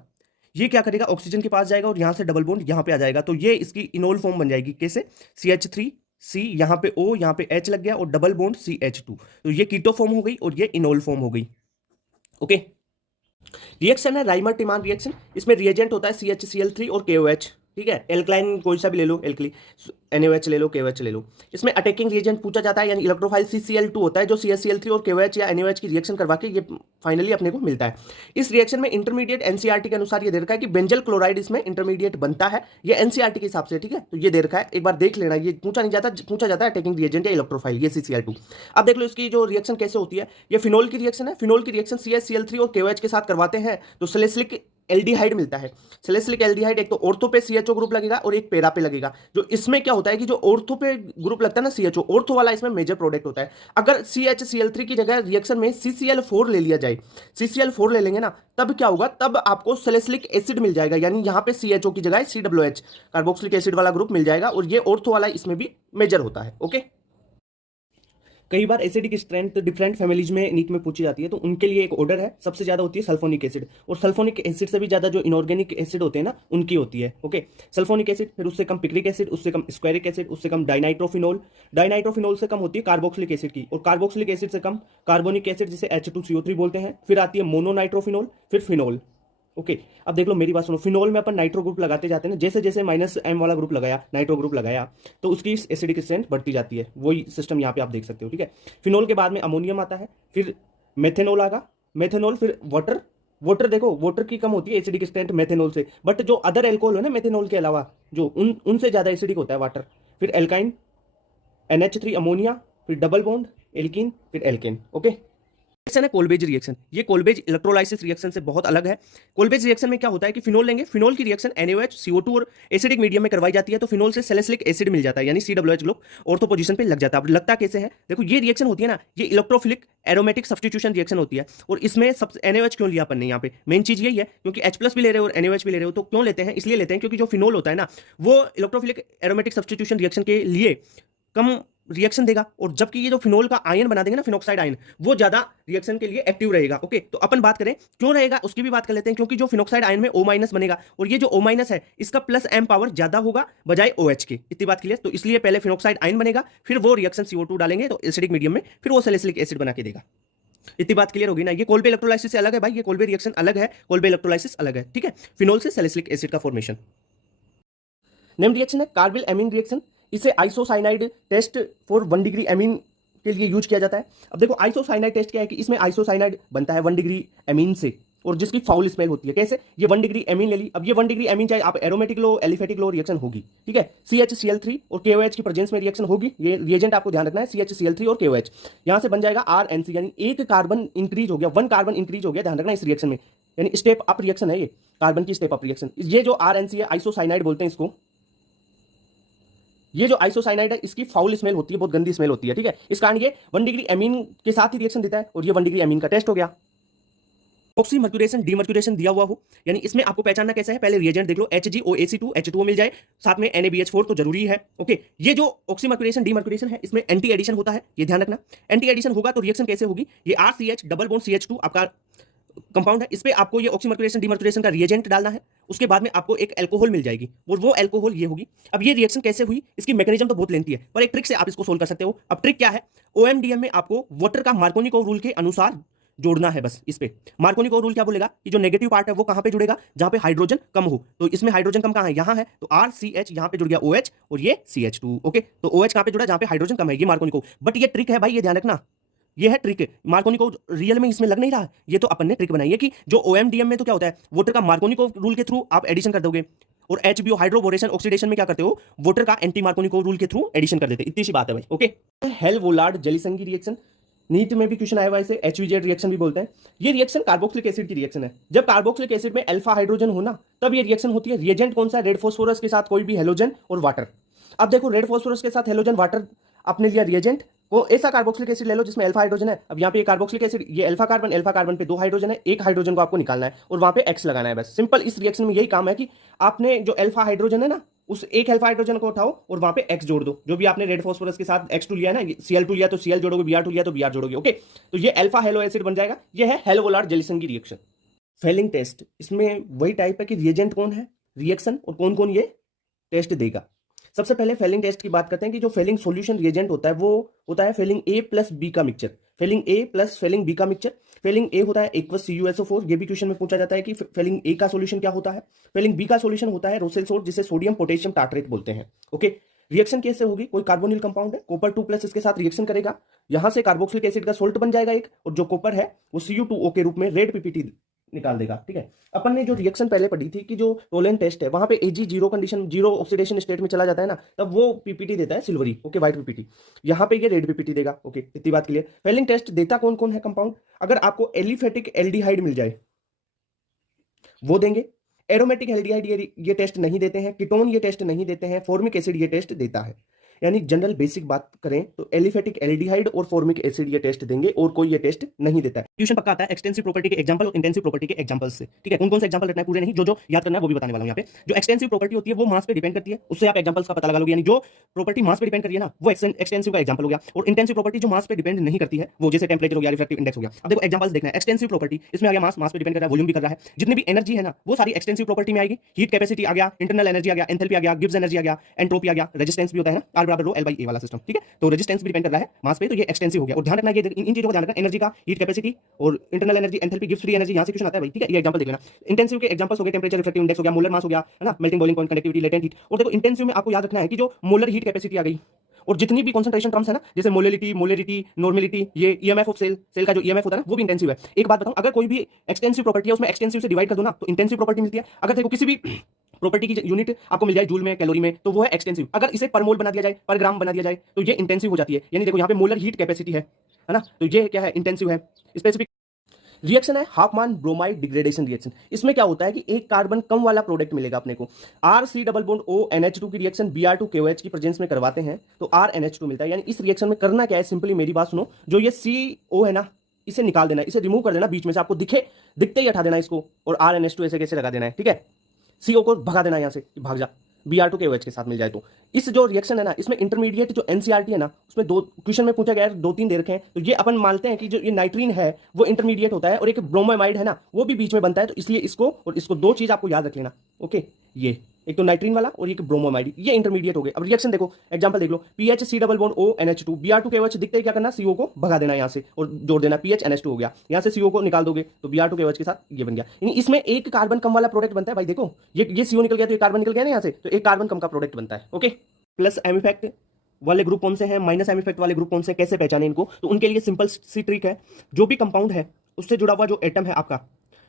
ये क्या करेगा, ऑक्सीजन के पास जाएगा और यहाँ से डबल बॉन्ड यहाँ पे आ जाएगा, तो ये इसकी इनोल फॉर्म बन जाएगी। कैसे, CH3 C, यहाँ पे O, यहाँ पे H लग गया और डबल बॉन्ड CH2, तो ये कीटो फॉर्म हो गई और ये इनोल फॉर्म हो गई। ओके, रिएक्शन है राइमर टिमान रिएक्शन। इसमें रिएजेंट होता है CHCl3 और KOH। ठीक है, एल्कलाइन कोई सा भी ले लो, एल्कली NaOH ले लो, KOH ले लो। इसमें अटैकिंग रिएजेंट पूछा जाता है, यानी इलेक्ट्रोफाइल CCl2 होता है जो CHCl3 और KOH या NaOH की रिएक्शन करवा के ये फाइनली अपने को मिलता है। इस रिएक्शन में इंटरमीडिएट NCERT के अनुसार ये दे रखा है कि बेंजल क्लोराइड इसमें इंटरमीडिएट बनता है, ये NCERT के हिसाब से। ठीक है, तो ये दे रखा है, एक बार देख लेना, ये पूछा जाता है अटैकिंग रिएजेंट या इलेक्ट्रोफाइल, ये CCl2। अब देख लो इसकी जो रिएक्शन कैसे होती है, ये फिनोल की रिएक्शन है। फिनोल की रिएक्शन CHCl3 और KOH के साथ करवाते हैं तो सैलिसिलिक एल्डिहाइड मिलता है। सैलिसिलिक एल्डिहाइड एक तो ऑर्थो पे CHO ग्रुप लगेगा और एक पेरा पे लगेगा। जो इसमें क्या होता है कि जो ऑर्थो पे ग्रुप लगता है ना CHO, ऑर्थो वाला इसमें मेजर प्रोडक्ट होता है। अगर CHCl3 की जगह रिएक्शन में CCl4 ले लिया जाए, CCl4 ले लेंगे ना, तब क्या होगा, तब आपको सैलिसिलिक एसिड मिल जाएगा, यानी यहाँ पे CHO की जगह COOH कार्बोक्सिलिक एसिड वाला ग्रुप मिल जाएगा, और ये ऑर्थो वाला इसमें भी मेजर होता है। ओके, कई बार एसिडिक स्ट्रेंथ डिफरेंट फैमिलीज में नीट में पूछी जाती है, तो उनके लिए एक ऑर्डर है, सबसे ज्यादा होती है सल्फोनिक एसिड, और सल्फोनिक एसिड से भी ज्यादा जो इनऑर्गेनिक एसिड होते हैं ना उनकी होती है। ओके, सल्फोनिक एसिड, फिर उससे कम पिक्रिक एसिड, उससे कम स्क्वायरिक एसिड, उससे कम डाइनाइट्रोफिनोल, डाइनाइट्रोफिनोल से कम होती है कार्बोक्सिलिक एसिड की, और कार्बोक्सिलिक एसिड से कम कार्बोनिक एसिड जिसे H2CO3 बोलते हैं, फिर आती है मोनोनाइट्रोफिनोल, फिर फिनोल। ओके, अब देख लो मेरी बात सुनो, फिनोल में अपन नाइट्रो ग्रुप लगाते जाते हैं ना, जैसे जैसे -M वाला ग्रुप लगाया, नाइट्रो ग्रुप लगाया, तो उसकी एसिडिक स्ट्रेंथ बढ़ती जाती है। वही सिस्टम यहाँ पे आप देख सकते हो। ठीक है, फिनोल के बाद में अमोनियम आता है, फिर मेथेनॉल आएगा, मेथेनॉल फिर वाटर, वाटर देखो, वाटर की कम होती है एसिडिक स्ट्रेंथ मेथेनॉल से, बट जो अदर एल्कोहल है ना मेथेनॉल के अलावा, जो उनसे ज्यादा एसिडिक होता है वाटर। फिर एल्काइन, NH3 अमोनिया, फिर डबल बॉन्ड एल्कीन, फिर एल्केन। ओके, रिएक्शन है कोलबेज रिएक्शन। ये कोलबेज इलेक्ट्रोलाइसिस रिएक्शन से बहुत अलग है। कोलबेज रिएक्शन में क्या होता है कि फिनोल लेंगे, फिनोल की रिएक्शन NaOH CO2 और एसिडिक मीडियम में करवाई जाती है, तो फिनोल से सैलिसिलिक एसिड मिल जाता है, यानी COOH ग्रुप ऑर्थो पोजीशन पे लग जाता है। अब लगता कैसे है, देखो ये रिएक्शन होती है ना, ये इलेक्ट्रोफिलिक एरोमेटिक सब्स्टिट्यूशन रिएक्शन होती है। और इसमें सब NaOH क्यों लिया अपन ने यहाँ पे, मेन चीज यही है, क्योंकि H+ भी ले रहे हो और NaOH भी ले रहे हो, तो क्यों लेते हैं, इसलिए लेते हैं क्योंकि जो फिनोल होता है ना, वो इलेक्ट्रोफिलिक एरोमेटिक सब्स्टिट्यूशन रिएक्शन के लिए कम रिएक्शन देगा, और जबकि ये जो फिनोल का आयन बना देंगे ना, फिनोक्साइड आयन, वो ज्यादा रिएक्शन के लिए एक्टिव रहेगा। ओके, तो अपन बात करें क्यों रहेगा उसकी भी बात कर लेते हैं, क्योंकि जो फिनोक्साइड आयन में O- बनेगा, और ये जो O- है इसका +m पावर ज्यादा होगा बजाय OH के। इतनी बात क्लियर। तो इसलिए पहले फिनोक्साइड आयन बनेगा, फिर वो रिएक्शन CO2 डालेंगे तो एसिडिक मीडियम में, फिर वो सैलिसिलिक एसिड बना के देगा। इतनी बात क्लियर होगी ना। ये कोलबे इलेक्ट्रोलाइसिस से अलग है भाई, ये कोलबे रिएक्शन अलग है, कोलबे इलेक्ट्रोलाइसिस अलग है, ठीक है। फिनोल से सैलिसिलिक एसिड का फॉर्मेशन। नेम रिएक्शन है कार्बिल एमीन रिएक्शन। इसे isocyanide test for 1 degree amine के लिए यूज किया जाता है। अब देखो आइसोसाइनाइड टेस्ट क्या है कि इसमें आइसोसाइनाइड बनता है 1 डिग्री एमीन से, और जिसकी फाउल स्मेल होती है। कैसे, ये 1 डिग्री एमीन ले ली। अब ये 1 डिग्री एमीन चाहे आप एरोमेटिक लो, एलिफेटिक लो, रिएक्शन होगी, ठीक है। CHCl3 और KOH की प्रेजेंस में रिएक्शन होगी। ये रिएजेंट आपको ध्यान रखना है, CHCl3 और KOH। यहां से बन जाएगा RNC, यानी एक कार्बन इंक्रीज हो गया, 1 कार्बन इंक्रीज हो गया, ध्यान रखना इस रिएक्शन में, यानी स्टेप अप रिएक्शन है ये, कार्बन की स्टेप अप रिएक्शन। ये जो RNC है, आइसोसाइनाइड बोलते हैं इसको। ये जो आइसोसाइनाइड है इसकी फाउल स्मेल होती है, बहुत गंदी स्मेल होती है, ठीक है। इस कारण ये 1 डिग्री एमीन के साथ ही रिएक्शन देता है, और ये 1 डिग्री एमीन का टेस्ट हो गया। ऑक्सीमर्क्यूरेशन डीमर्क्यूरेशन दिया हुआ हो, यानी इसमें आपको पहचानना कैसे है, पहले रिएजेंट देख लो, HgOAc2 H2O मिल जाए, साथ में NaBH4 तो जरूरी है। ओके, ये जो ऑक्सीमर्क्यूरेशन डीमर्क्यूरेशन है, इसमें एंटी एडिशन होता है, ये ध्यान रखना। एंटी एडिशन होगा तो रिएक्शन कैसे होगी, ये RCH डबल बॉन्ड CH2 आपका कंपाउंड है, इस पे आपको ये ऑक्सीमर्क्यूरेशन डीमर्क्यूरेशन का रिएजेंट डालना है, उसके बाद में आपको एक अल्कोहल मिल जाएगी, और वो अल्कोहल ये होगी। अब ये रिएक्शन कैसे हुई, इसकी मैकेनिज्म तो बहुत लेंथी है, पर एक ट्रिक से आप इसको सोल्व कर सकते हो। अब ट्रिक क्या है, OMDM में आपको वाटर का मार्कोनिकोव रूल के अनुसार जोड़ना है, बस इस पे। मार्कोनिकोव रूल क्या बोलेगा कि जो नेगेटिव पार्ट है वो कहां पे जुड़ेगा, जहां पे हाइड्रोजन कम हो। तो इसमें हाइड्रोजन कम कहां है, यहां है, तो RCH यहां पे जुड़ गया OH, और ये CH2। ओके, तो OH कहां पे जुड़ा, जहां पे हाइड्रोजन कम है, ये मार्कोनिकोव। बट ये ट्रिक है भाई, ये ध्यान रखना, ये है ट्रिक। मार्कोनिकोव रियल में इसमें लग नहीं रहा, ये तो अपन ने ट्रिक बनाई है कि जो OMDM में तो क्या होता है, वाटर का मार्कोनिकोव रूल के थ्रू आप एडिशन कर दोगे, और HBO हाइड्रोबोरेशन ऑक्सीडेशन में क्या करते हो, वाटर का एंटी मार्कोनिकोव रूल के थ्रू एडिशन कर देते। इतनी सी बात है भाई। ओके, हेल-वोलार्ड जेलिसन रिएक्शन, नीट में भी क्वेश्चन आया हुआ, इसे HVZ रिएक्शन भी बोलते हैं। ये रिएक्शन कार्बोक्सिलिक एसिड की रिएक्शन है। जब कार्बोक्सिलिक एसिड में अल्फा हाइड्रोजन होना, तब ये रिएक्शन होती है। रिएजेंट कौन सा है, रेड फास्फोरस के साथ कोई भी हेलोजन और वाटर। अब देखो रेड फास्फोरस के साथ हेलोजन वाटर आपने लिया रिएजेंट, को ऐसा कार्बोक्सिलिक एसिड ले लो जिसमें अल्फा हाइड्रोजन है। अब यहाँ पे कार्बोक्सिलिक एसिड, ये अल्फा कार्बन पे 2 हाइड्रोजन है, एक हाइड्रोजन को आपको निकालना है और वहां पे X लगाना है, बस सिंपल। इस रिएक्शन में यही काम है कि आपने जो अल्फा हाइड्रोजन है ना, उस एक अल्फा हाइड्रोजन को उठाओ और वहां पे X जोड़ दो। जो भी आपने रेड फास्फोरस के साथ X2 लिया है ना, Cl2 लिया तो Cl जोड़ोगे, Br2 लिया तो Br जोड़ोगे। ओके, तो ये अल्फा हेलो एसिड बन जाएगा। ये है हेल-वोलार्ड जेलिसन की रिएक्शन। फेलिंग टेस्ट, इसमें वही टाइप है कि रिएजेंट कौन है, रिएक्शन, और कौन कौन ये टेस्ट देगा। सबसे पहले फेलिंग टेस्ट की बात करते हैं कि जो फेलिंग सॉल्यूशन रिएजेंट होता है वो होता है फेलिंग A प्लस B का mixture. Fehling A plus Fehling B का मिक्सचर। फेलिंग A होता है एक्वस CuSO4। ये भी क्वेश्चन में पूछा जाता है कि फेलिंग A का सॉल्यूशन क्या होता है। फेलिंग B का सॉल्यूशन होता है रोसेल सोल्ट, जिसे सोडियम पोटेशियम टार्ट्रेट बोलते हैं। ओके, रिएक्शन कैसे होगी, कोई कार्बोनिल कंपाउंड है, कॉपर 2+ इसके साथ रिएक्शन करेगा, यहां से कार्बोक्सिलिक एसिड का सोल्ट बन जाएगा एक, और जो कॉपर है वो Cu2O के रूप में रेड पीपीटी निकाल देगा। ठीक है, अपन ने जो रिएक्शन पहले पढ़ी थी कि जो टोलेन टेस्ट है वहां पे Ag zero condition, zero oxidation state में चला जाता है ना, तब वो पीपीटी देता है सिल्वरी, ओके, व्हाइट पीपीटी। यहाँ पे ये रेड पीपीटी देगा। ओके, इतनी बात क्लियर। फेलिंग टेस्ट देता कौन कौन है कंपाउंड, अगर आपको एलिफेटिक एल्डिहाइड मिल जाए वो देंगे, एरोमेटिक एल्डिहाइड ये टेस्ट नहीं देते हैं, कीटोन ये टेस्ट नहीं देते हैं, फॉर्मिक एसिड ये टेस्ट देता है। यानी जनरल बेसिक बात करें तो एलिफेटिक एल्डिहाइड और फॉर्मिक एसिड ये टेस्ट देंगे, और कोई ये टेस्ट नहीं देता है। ट्यूशन पक्का आता है एक्सटेंसिव प्रॉपर्टी के एग्जांपल और इंटेंसिव प्रॉपर्टी के एग्जांपल्स से। ठीक है, कौन कौन से एग्जांपल रखना है पूरे नहीं, जो जो याद करना है वो भी बताने वाला हूं। यहाँ पे जो एक्सटेंसिव प्रॉपर्टी होती है वो मास पे डिपेंड करती है, उससे आप एग्जांपल्स का पता लगा लोगे। यानी जो प्रॉपर्टी मास पे डिपेंड करिए ना, वो एक्सटेंसिव का एग्जांपल हो गया। और इंटेंसिव प्रॉपर्टी जो मास पे डिपेंड नहीं करती है, वो जैसे टेंपरेचर हो गया, रिफ्रैक्टिव इंडेक्स हो गया। अब देखो एग्जांपल्स देखना है। एक्सटेंसिव प्रॉपर्टी, इसमें आ गया मास, मास पे डिपेंड कर रहा है, वॉल्यूम भी कर रहा है, जितनी भी एनर्जी है ना वो सारी एक्सटेंसिव प्रॉपर्टी में आएगी। हीट कैपेसिटी आ गया, इंटरनल एनर्जी आ गया, एंथैल्पी आ गया, गिब्स एनर्जी आ गया, एंट्रोपी आ गया, रेजिस्टेंस भी होता है ना, R बराबर रो L/A वाला सिस्टम। ठीक है, तो रेजिस्टेंस भी डिपेंड कर रहा है मास पे, तो ये एक्सटेंसिव हो गया। और ध्यान रखना ये इन चीजों को ध्यान रखना, एनर्जी का, हीट कैपेसिटी और internal energy, enthalpy, Gibbs free energy, यहां से क्वेश्चन आता है भाई। ठीक है, ये एग्जांपल देख लेना। इंटेंसिव के एग्जांपल्स हो गए, टेंपरेचर, रिफ्रैक्टिव इंडेक्स हो गया, मोलर मास हो गया, है ना, melting boiling point, conductivity, latent heat. और देखो इंटेंसिव में आपको याद रखना है कि जो मोलर हीट कैपेसिटी आ गई और जितनी भी कॉन्सेंट्रेशन टर्म्स है ना, जैसे मोलैलिटी, मोलैरिटी, नॉर्मेलिटी, ये ईएमएफ ऑफ सेल, सेल का जो ईएमएफ होता है ना, वो भी इंटेंसिव है। एक बात बताऊं, अगर कोई भी एक्सटेंसिव प्रॉपर्टी है उसमें एक्सटेंसिव से डिवाइड कर दो ना तो इंटेंसिव प्रॉपर्टी मिलती है। अगर देखो किसी भी प्रॉपर्टी की यूनिट आपको मिल जाए जूल में, कैलोरी में, तो वो है एक्सटेंसिव। अगर इसे पर मोल बना दिया जाए, पर ग्राम बना दिया जाए, तो ये इंटेंसिव हो जाती है। यानी देखो यहाँ पे मोलर हीट कैपेसिटी है ना, तो ये क्या है, इंटेंसिव है। स्पेसिफिक रिएक्शन है हाफमान ब्रोमाइड डिग्रेडेशन रिएक्शन। इसमें क्या होता है कि एक कार्बन कम वाला प्रोडक्ट मिलेगा अपने को। RC double bond O NH2 की रिएक्शन Br2KOH की प्रेजेंस में करवाते हैं तो RNH2 मिलता है। यानी इस रिएक्शन में करना क्या है, सिंपली मेरी बात सुनो, जो ये CO है ना, इसे निकाल देना है, इसे रिमूव कर देना बीच में से, आपको दिखते ही हटा देना इसको, और RNH2 ऐसे कैसे लगा देना है, ठीक है। CO को भगा देना है यहाँ से, भाग जा, Br2KOH के साथ मिल जाए तो। इस जो रिएक्शन है ना, इसमें इंटरमीडिएट जो NCERT है ना, उसमें दो क्वेश्चन में पूछा गया है, 2-3 दे रखे हैं, तो ये अपन मानते हैं कि जो ये नाइट्रीन है वो इंटरमीडिएट होता है, और एक ब्रोमाइड है ना वो भी बीच में बनता है, तो इसलिए इसको और इसको दो चीज आपको याद रख लेना। ओके, ये एक तो नाइट्रीन वाला और एक ब्रोमोमाइड, ये इंटरमीडिएट हो गए। अब रिएक्शन देखो, एग्जांपल देख लो, PHC double bond O NH2 Br2KOH, दिखते ही क्या करना, CO को भगा देना यहाँ से और जोड़ देना, PHNH2 हो गया। यहाँ से CO को निकाल दोगे तो Br2KOH के साथ ये बन गया। यानी इसमें एक कार्बन कम वाला प्रोडक्ट बनता है भाई। देखो ये CO निकल गया तो ये कार्बन निकल गया ना यहाँ से, तो एक कार्बन कम का प्रोडक्ट बनता है। ओके, प्लस एम इफेक्ट वाले ग्रुप कौन से हैं, माइनस एम इफेक्ट वाले ग्रुप कौन से, कैसे पहचाने इनको, तो उनके लिए सिंपल सी ट्रिक है। जो भी कंपाउंड है उससे जुड़ा हुआ जो एटम है आपका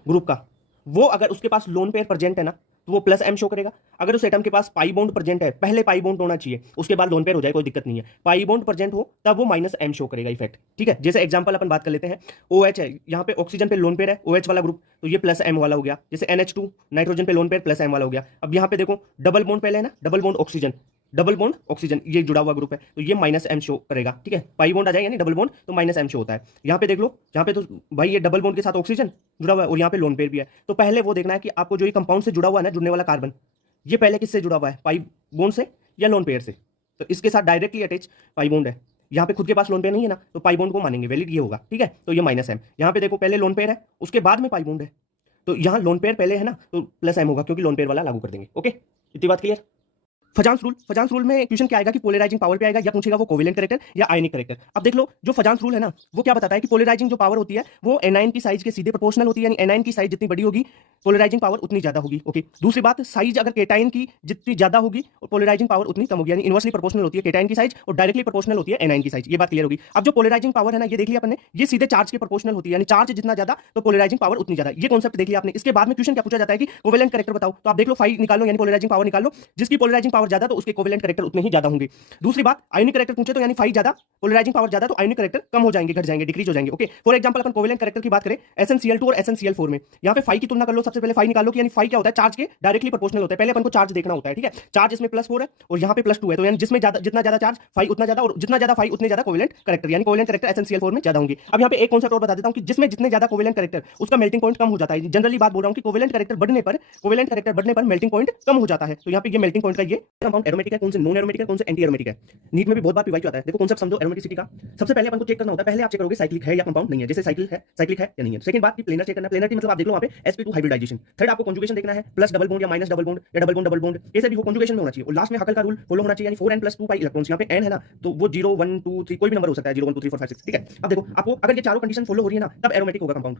ग्रुप का, वो अगर उसके पास लोन पेयर प्रेजेंट है ना तो वो प्लस एम शो करेगा। अगर उस एटम के पास पाई बॉन्ड प्रेजेंट है, पहले पाई बॉन्ड होना चाहिए उसके बाद लोन पेयर हो जाए, कोई दिक्कत नहीं है, पाई बॉन्ड प्रेजेंट हो तब वो माइनस एम शो करेगा इफेक्ट, ठीक है। जैसे एग्जांपल अपन बात कर लेते हैं, OH है, यहाँ पे ऑक्सीजन पे लोन पेयर है, OH वाला ग्रुप, तो ये प्लस एम वाला हो गया। जैसे NH2 नाइट्रोजन पे लोन पेयर, प्लस एम वाला हो गया। अब यहाँ पे देखो डबल बॉन्ड पहले है ना, double bond oxygen, double bond oxygen, ये जुड़ा हुआ ग्रुप है, तो ये माइनस एम शो करेगा, ठीक है। पाई बॉन्ड आ जाए यानी डबल बॉन्ड, तो माइनस एम शो होता है। यहाँ पे देख लो, यहाँ पे तो भाई ये डबल बॉन्ड के साथ ऑक्सीजन जुड़ा हुआ है और यहाँ पे लोन पेयर भी है, तो पहले वो देखना है कि आपको जो ये कंपाउंड से जुड़ा हुआ है ना, जुड़ने वाला कार्बन, ये पहले किससे जुड़ा हुआ है, पाई बॉन्ड से या लोन पेयर से। तो इसके साथ डायरेक्टली अटैच पाई बॉन्ड है, यहाँ पे खुद के पास लोन पेयर नहीं है ना, तो पाई बॉन्ड को मानेंगे, वैलिड ये होगा, ठीक है। तो ये माइनस एम, यहाँ पे देखो पहले लोन पेयर है उसके बाद में पाई बॉन्ड है, तो यहाँ लोन पेयर पहले है ना, तो प्लस एम होगा क्योंकि लोन पेयर वाला लागू कर देंगे। ओके, इतनी बात क्लियर। फजांस रूल में क्वेश्चन क्या आएगा कि पोलराइजिंग पावर पे आएगा, या पूछेगा वो कोवेलेंट करेक्टर या आयनिक करेक्टर। अब देख लो, जो फजांस रूल है ना वो क्या बताता है कि पोलराइजिंग जो पावर होती है वो एनायन की साइज के सीधे प्रोपोर्शनल होती है, यानी एनायन की साइज जितनी बड़ी होगी पोलराइजिंग पावर उतनी ज्यादा होगी। ओके, दूसरी बात, साइज अगर केटाइन की जितनी ज्यादा होगी और पोलराइजिंग पावर उतनी कम होगी, यानी इनवर्सली प्रोपोर्शनल होती है केटाइन की साइज और डायरेक्टली प्रोपोर्शनल होती है एनायन की साइज। ये बात क्लियर होगी। अब जो पोलराइजिंग पावर है ना, ये देख लिया अपन ने, ये सीधे चार्ज के प्रोपोर्शनल होती है, यानी चार्ज जितना ज्यादा तो पोलराइजिंग पावर उतनी ज्यादा। ये कॉन्सेप्ट देख लिया आपने। इसके बाद में क्वेश्चन क्या पूछा जाता है कि कोवेलेंट करेक्टर बताओ, तो आप देख लो फाई निकालो, यानी पोलराइजिंग पावर निकालो, जिसकी पोलराइजिंग पावर ज्यादा तो उसके कोवेलेंट करेक्टर उतने ही ज्यादा होंगे। दूसरी बात, आयनिक करेक्टर पूछे तो यानी फाई ज्यादा, पोलराइजिंग पावर ज्यादा, तो आयनिक करेक्टर कम हो जाएंगे, घट जाएंगे, डिक्रीज हो जाएंगे। Okay, for example upon covalent character की बात करें SnCl2 और SnCl4 में, यहाँ पे फाई की तुलना कर लो, सबसे पहले फाई निकालो कि यानी फाई क्या होता है, चार्ज के डायरेक्टली प्रोपोर्शनल होता है। पहले अपन को चार्ज देखना होता है, ठीक है। चार्ज इसमें +4 है और यहाँ पे +2 है, तो यानी जिसमें ज्यादा, जितना ज्यादा चार्ज फाई उतना ज्यादा, और जितना ज्यादा फाई उतने ज्यादा कोवेलेंट करेक्टर, यानी कोवेलेंट करेक्टर SnCl4 में ज्यादा होंगे। अब यहाँ पे एक कॉन्सेप्ट और बता देता हूँ कि जिसमें जितने ज्यादा कोवेलेंट करेक्टर उसका मेल्टिंग पॉइंट कम हो जाता है। जनरली बात बोल रहा हूँ कि कोवेलेंट करेक्टर बढ़ने पर मेल्टिंग पॉइंट कम हो जाता है, तो यहाँ पे ये मेल्टिंग पॉइंट का ये कंपाउंड एरोमेटिक है, कौन से नॉन एरोमेटिक है, कौन से एंटी एरोमेटिक है। नीट में भी बहुत बार पीवाई आता है। देखो कॉन्सेप्ट समझो एरोमेटिसिटी का। सबसे पहले अपन को चेक करना होता है, पहले आप चेक करोगे साइक्लिक है या कंपाउंड नहीं है, जैसे साइक्लिक है या नहीं है। सेकंड बात की प्लेनर चेक करना, प्लेनर की मतलब आप देख लो वहां पे sp2 हाइब्रिडाइजेशन। थर्ड आपको कंजुगेशन देखना है, प्लस डबल बॉन्ड या माइनस डबल बॉन्ड या डबल बॉन्ड कैसे भी हो कंजुगेशन में होना चाहिए। और लास्ट में हकल का रूल फॉलो होना चाहिए, यानी 4n + 2 पाई इलेक्ट्रॉन्स। यहाँ पे n है ना, तो वो 0 1 2 3 कोई भी नंबर हो सकता है, 0 1 2 3 4 5 6, ठीक है। अब देखो आपको अगर ये चारों कंडीशन फॉलो हो रही है ना, तब एरोमेटिक होगा कंपाउंड।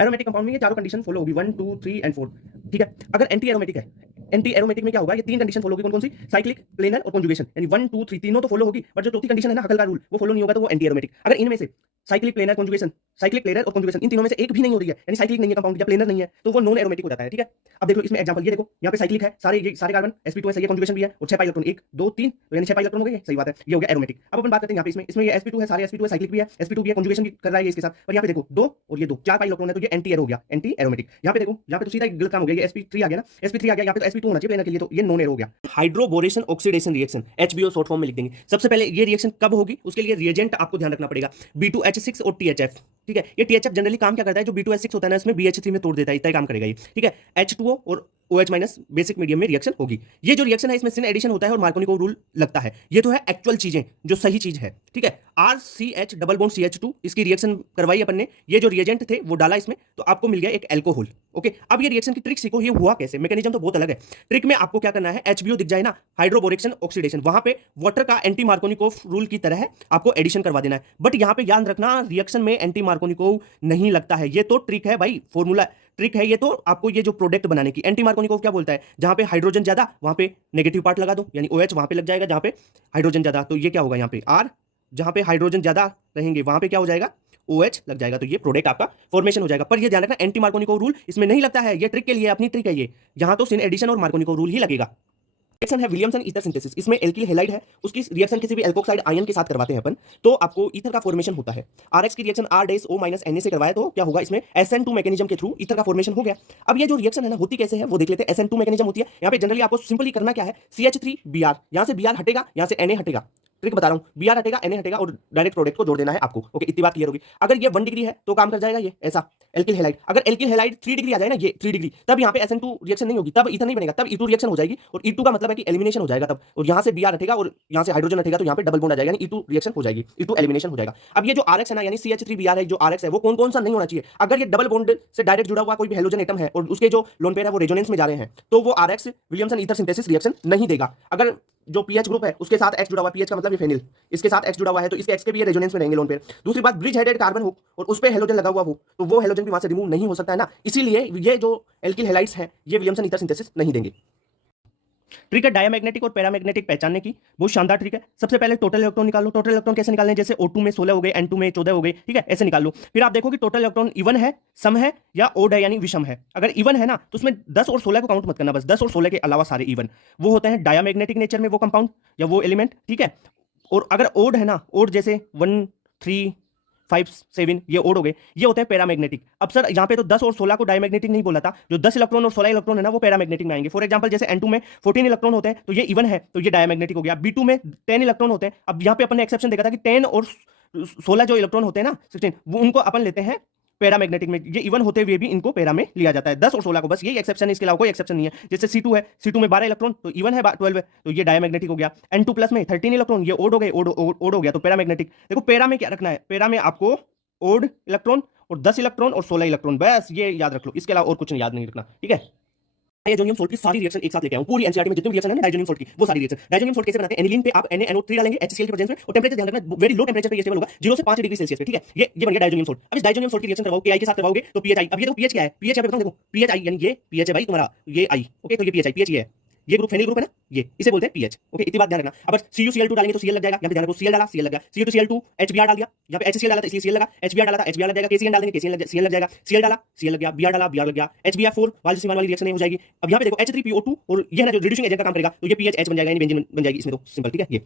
एरोमेटिक कंपाउंड में ये चारों कंडीशन फॉलो होगी, 1 2 3 एंड 4, ठीक है। अगर एंटी एरोमेटिक है, एंटी एरोमेटिक में क्या होगा, ये तीन कंडीशन फॉलो होगी, कौन सी, साइक्लिक, प्लेनर और कंजुगेशन, यानी 1 2 3 तीनों तो फॉलो होगी, बट जो चौथी कंडीशन है ना हकल का रूल, वो फॉलो नहीं होगा, तो वो एंटी एरोमेटिक। अगर इनमें से cyclic, planar, conjugation, cyclic, planar और कंजुगेशन इन तीनों में से एक भी नहीं हो रही है, यानी साइक्लिक नहीं है कंपाउंड या प्लेनर नहीं है, तो वो नॉन एरोमेटिक हो जाता है, ठीक है। अब देखो इसमें एग्जांपल, ये देखो यहाँ पे साइक्लिक है, सारे कार्बन sp2 है, सही है, कंजुगेशन भी है और 6 पाई इलेक्ट्रॉन 1 2 3, तो यानी 6 पाई इलेक्ट्रॉन हो गए, सही बात है, ये हो गया एरोमेटिक। अब अपन बात करते हैं यहाँ पे इसमें ये sp2 है, सारे sp2 है, साइक्लिक भी है, sp2 भी है, कंजुगेशन भी कर रहा है ये इसके साथ, पर यहाँ पे देखो 2 और ये 2 4 पाई इलेक्ट्रॉन है, तो ये एंटी एरो हो गया, एंटी एरोमेटिक। यहाँ पे देखो, यहाँ पे तो सीधा गलत काम हो गया, ये sp3 आ गया ना, sp3 आ गया, यहाँ पे तो sp2 होना चाहिए प्लेनर के लिए, तो ये नॉन एरो हो गया। Hydroboration oxidation reaction, HBO short form में लिख देंगे। सबसे पहले ये रिएक्शन कब होगी, उसके लिए रिएजेंट आपको ध्यान रखना पड़ेगा, B2H6 और THF, ठीक है। ये THF जनरली काम क्या करता है, जो B2H6 होता है ना, इसमें BH3 में तोड़ देता है, इतना ही काम करेगा ये, ठीक है। H2O और OH- बेसिक मीडियम में रिएक्शन होगी। ये जो रिएक्शन है इसमें सिन एडिशन होता है और मार्कोनी रूल लगता है। ये तो है एक्चुअल चीजें जो सही चीज है, ठीक है। RCH डबल बॉन्ड CH2 इसकी रिएक्शन करवाई अपन ने, ये जो रिएजेंट थे वो डाला इसमें, तो आपको मिल गया एक एल्कोहल। ओके, अब ये रिएक्शन की ट्रिक सीखो, ये हुआ कैसे, मैकेनिज्म तो बहुत अलग है। ट्रिक में आपको क्या करना है, HBO दिख जाए ना, हाइड्रोबोरेशन ऑक्सीडेशन, वहां पे वाटर का एंटी मार्कोनिकोव रूल की तरह आपको एडिशन करवा देना है। बट यहां पे याद रखना, रिएक्शन में एंटी मार्कोनिकोव नहीं लगता है, ये तो ट्रिक है भाई, फॉर्मूला ट्रिक है ये, तो आपको ये जो प्रोडक्ट बनाने की। एंटी मार्कोनिकोव क्या बोलता है, जहां पे हाइड्रोजन ज्यादा वहां पे नेगेटिव पार्ट लगा दो, यानी OH वहां पे लग जाएगा जहां पे हाइड्रोजन ज्यादा, तो ये क्या होगा यहाँ पे R, जहां पे हाइड्रोजन ज्यादा रहेंगे वहां पे क्या हो जाएगा, OH लग जाएगा, तो ये प्रोडक्ट आपका फॉर्मेशन हो जाएगा। पर ये ध्यान रखना, एंटी मार्कोनिकोव रूल इसमें नहीं लगता है, ये ट्रिक के लिए अपनी ट्रिक है ये, यहां तो सिन एडिशन और मार्कोनिकोव रूल ही लगेगा। रिएक्शन है विलियमसन ईथर सिंथेसिस, इसमें एल्किल हैलाइड है, उसकी रिएक्शन किसी भी एल्कोक्साइड आयन के साथ करवाते हैं अपन, तो आपको ईथर का फॉर्मेशन होता है। RX की रिएक्शन R-O- Na से करवाए तो क्या होगा, इसमें SN2 मैकेनिज्म के थ्रू ईथर का फॉर्मेशन हो गया। अब ये जो रिएक्शन है ना होती कैसे है वो देख लेते हैं। SN2 मैकेनिज्म होती है, यहाँ पे जनरली आपको सिंपली करना क्या है, CH3Br, यहाँ से Br हटेगा, यहाँ से Na हटेगा, ट्रिक बता रहा हूँ, Br हटेगा, Na हटेगा और डायरेक्ट प्रोडक्ट को जोड़ देना है आपको। ओके, इतनी बात क्लियर होगी। अगर ये 1 डिग्री है तो काम कर जाएगा ये ऐसा एल्किल हैलाइड, अगर एल्किल हैलाइड 3 डिग्री आ जाए ना, ये 3 डिग्री, तब यहाँ पे SN2 रिएक्शन नहीं होगी, तब ईथर नहीं बनेगा, तब E2 रिएक्शन हो जाएगी, और E2 का मतलब है कि एलिमिनेशन हो जाएगा तब, और यहाँ से Br हटेगा और यहाँ से हाइड्रोजन हटेगा, तो यहाँ पे डबल बॉन्ड आ जाएगा, यानी E2 रिएक्शन हो जाएगी, E2 एलिमिनेशन हो जाएगा। अब ये जो RX है ना, यानी CH3Br है, जो RX है वो कौन कौन सा नहीं होना चाहिए, अगर ये डबल बॉन्ड से डायरेक्ट जुड़ा हुआ कोई भी हेलोजन एटम है और उसके जो लोन पेयर है वो रेजोनेंस में जा रहे हैं, तो वो RX Williamson ether synthesis reaction नहीं देगा। अगर जो पीएच ग्रुप है उसके साथ X जुड़ा हुआ, पीएच का मतलब ये फेनिल, इसके साथ X जुड़ा हुआ है, तो इसके X के भी ये रेजोनेंस में रहेंगे लोन पेयर। दूसरी बात, ब्रिज हेडेड कार्बन हो और उस पे हेलोजन लगा हुआ हो, तो वो हेलोजन भी वहां से रिमूव नहीं हो सकता है ना, इसीलिए ये जो एल्किल हैलाइड्स हैं ये विलियमसन ईथर सिंथेसिस नहीं देंगे। ट्रिक है डायमैग्नेटिक और पैरामैग्नेटिक पहचानने की, बहुत शानदार ट्रिक है। सबसे पहले टोटल इलेक्ट्रॉन निकाल लो। टोटल इलेक्ट्रॉन कैसे निकालने, जैसे O2 में 16 हो गए, N2 में 14 हो गए, ठीक है, ऐसे निकाल लो। फिर आप देखो कि टोटल इलेक्ट्रॉन इवन है, सम है या ओड है, यानी विषम है। अगर इवन है ना तो उसमें 10 और 16 को काउंट मत करना, बस 10 और 16 के अलावा सारे इवन, वो होते हैं डायमैग्नेटिक नेचर में वो कंपाउंड या वो एलिमेंट, ठीक है। और अगर ओड है ना, ओड जैसे 1, 3, 5, 7 ये ओड हो गए, ये होते हैं पैरामैग्नेटिक। अब सर यहाँ पे तो 10 और 16 को डायमैग्नेटिक नहीं बोला था, जो 10 इलेक्ट्रॉन और 16 इलेक्ट्रॉन है ना वो पैरामैग्नेटिक में आएंगे। फॉर एग्जांपल जैसे N2 में 14 इलेक्ट्रॉन होते हैं तो ये इवन है, तो ये डायमैग्नेटिक हो गया। B2 में 10 इलेक्ट्रॉन होते हैं, अब यहाँ पे अपन ने एक्सेप्शन देखा था कि 10 और 16 जो इलेक्ट्रॉन होते हैं ना 16, वो उनको अपन लेते हैं पैरामैग्नेटिक में, ये इवन होते हुए भी इनको पैरा में लिया जाता है। 10 और 16 को, बस यही एक्सेप्शन है, इसके अलावा कोई एक्सेप्शन नहीं है। जैसे C2 है, C2 में 12 इलेक्ट्रॉन तो इवन है, 12 है तो ये डायमैग्नेटिक हो गया। N2 प्लस में 13 इलेक्ट्रॉन, ये ओड हो गए, ओड हो गया तो पैरामैग्नेटिक। देखो पैरा में क्या रखना है, पैरा में आपको ओड इलेक्ट्रॉन और 10 इलेक्ट्रॉन और 16 इलेक्ट्रॉन, बस ये याद रख लो, इसके अलावा और कुछ याद नहीं रखना, ठीक है। डायजोनियम सॉल्ट की सारी रिएक्शन एक साथ लेके आऊं, पूरी एनसीईआरटी में जितनी रिएक्शन है ना डायजोनियम सॉल्ट की, वो सारी रिएक्शन। डायजोनियम सॉल्ट कैसे बनाते हैं, एनिलीन पे आप NaNO3 डालेंगे HCl की प्रेजेंस में, और टेंपरेचर ध्यान रखना वेरी लो टेंपरेचर पे ये स्टेबल होगा, 0 से 5 डिग्री सेल्सियस पे, ठीक है। ये बन गया डायजोनियम सॉल्ट। अब इस डायजोनियम सॉल्ट की रिएक्शन करवाओ KI के साथ करवाओगे तो PHI। अब ये देखो पीएच क्या है, पीएच यहाँ पे बताऊं, देखो PHI यानी ये पीएच है भाई तुम्हारा, ये I, ओके, तो ये PHI, पीएच ये है, ये ग्रुप फेनिल ग्रुप है ना, ये इसे बोलते हैं पीएच, ओके, इतनी बात ध्यान रखना। अब CuCl2 डालेंगे तो Cl लग जाएगा, यहाँ पे ध्यान रखो Cl डाला, Cl लग गया, Cu2Cl2 HBr डाल दिया, यहाँ पे HCl डाला था इसलिए Cl लगा, HBr डाला था HBr लग जाएगा, KCl डाल देंगे Cl लग जाएगा, Cl डाला Cl लग गया, Br डाला Br लग गया, HBr4 वाली सीमान वाली रिएक्शन हो जाएगी। अब यहाँ पे देखो H3PO2 और ये है ना जो रिड्यूसिंग एजेंट का काम करेगा, तो ये PHH बन जाएगा, यानी बेंजीन बन जाएगी इसमें, तो सिंपल, ठीक है। ये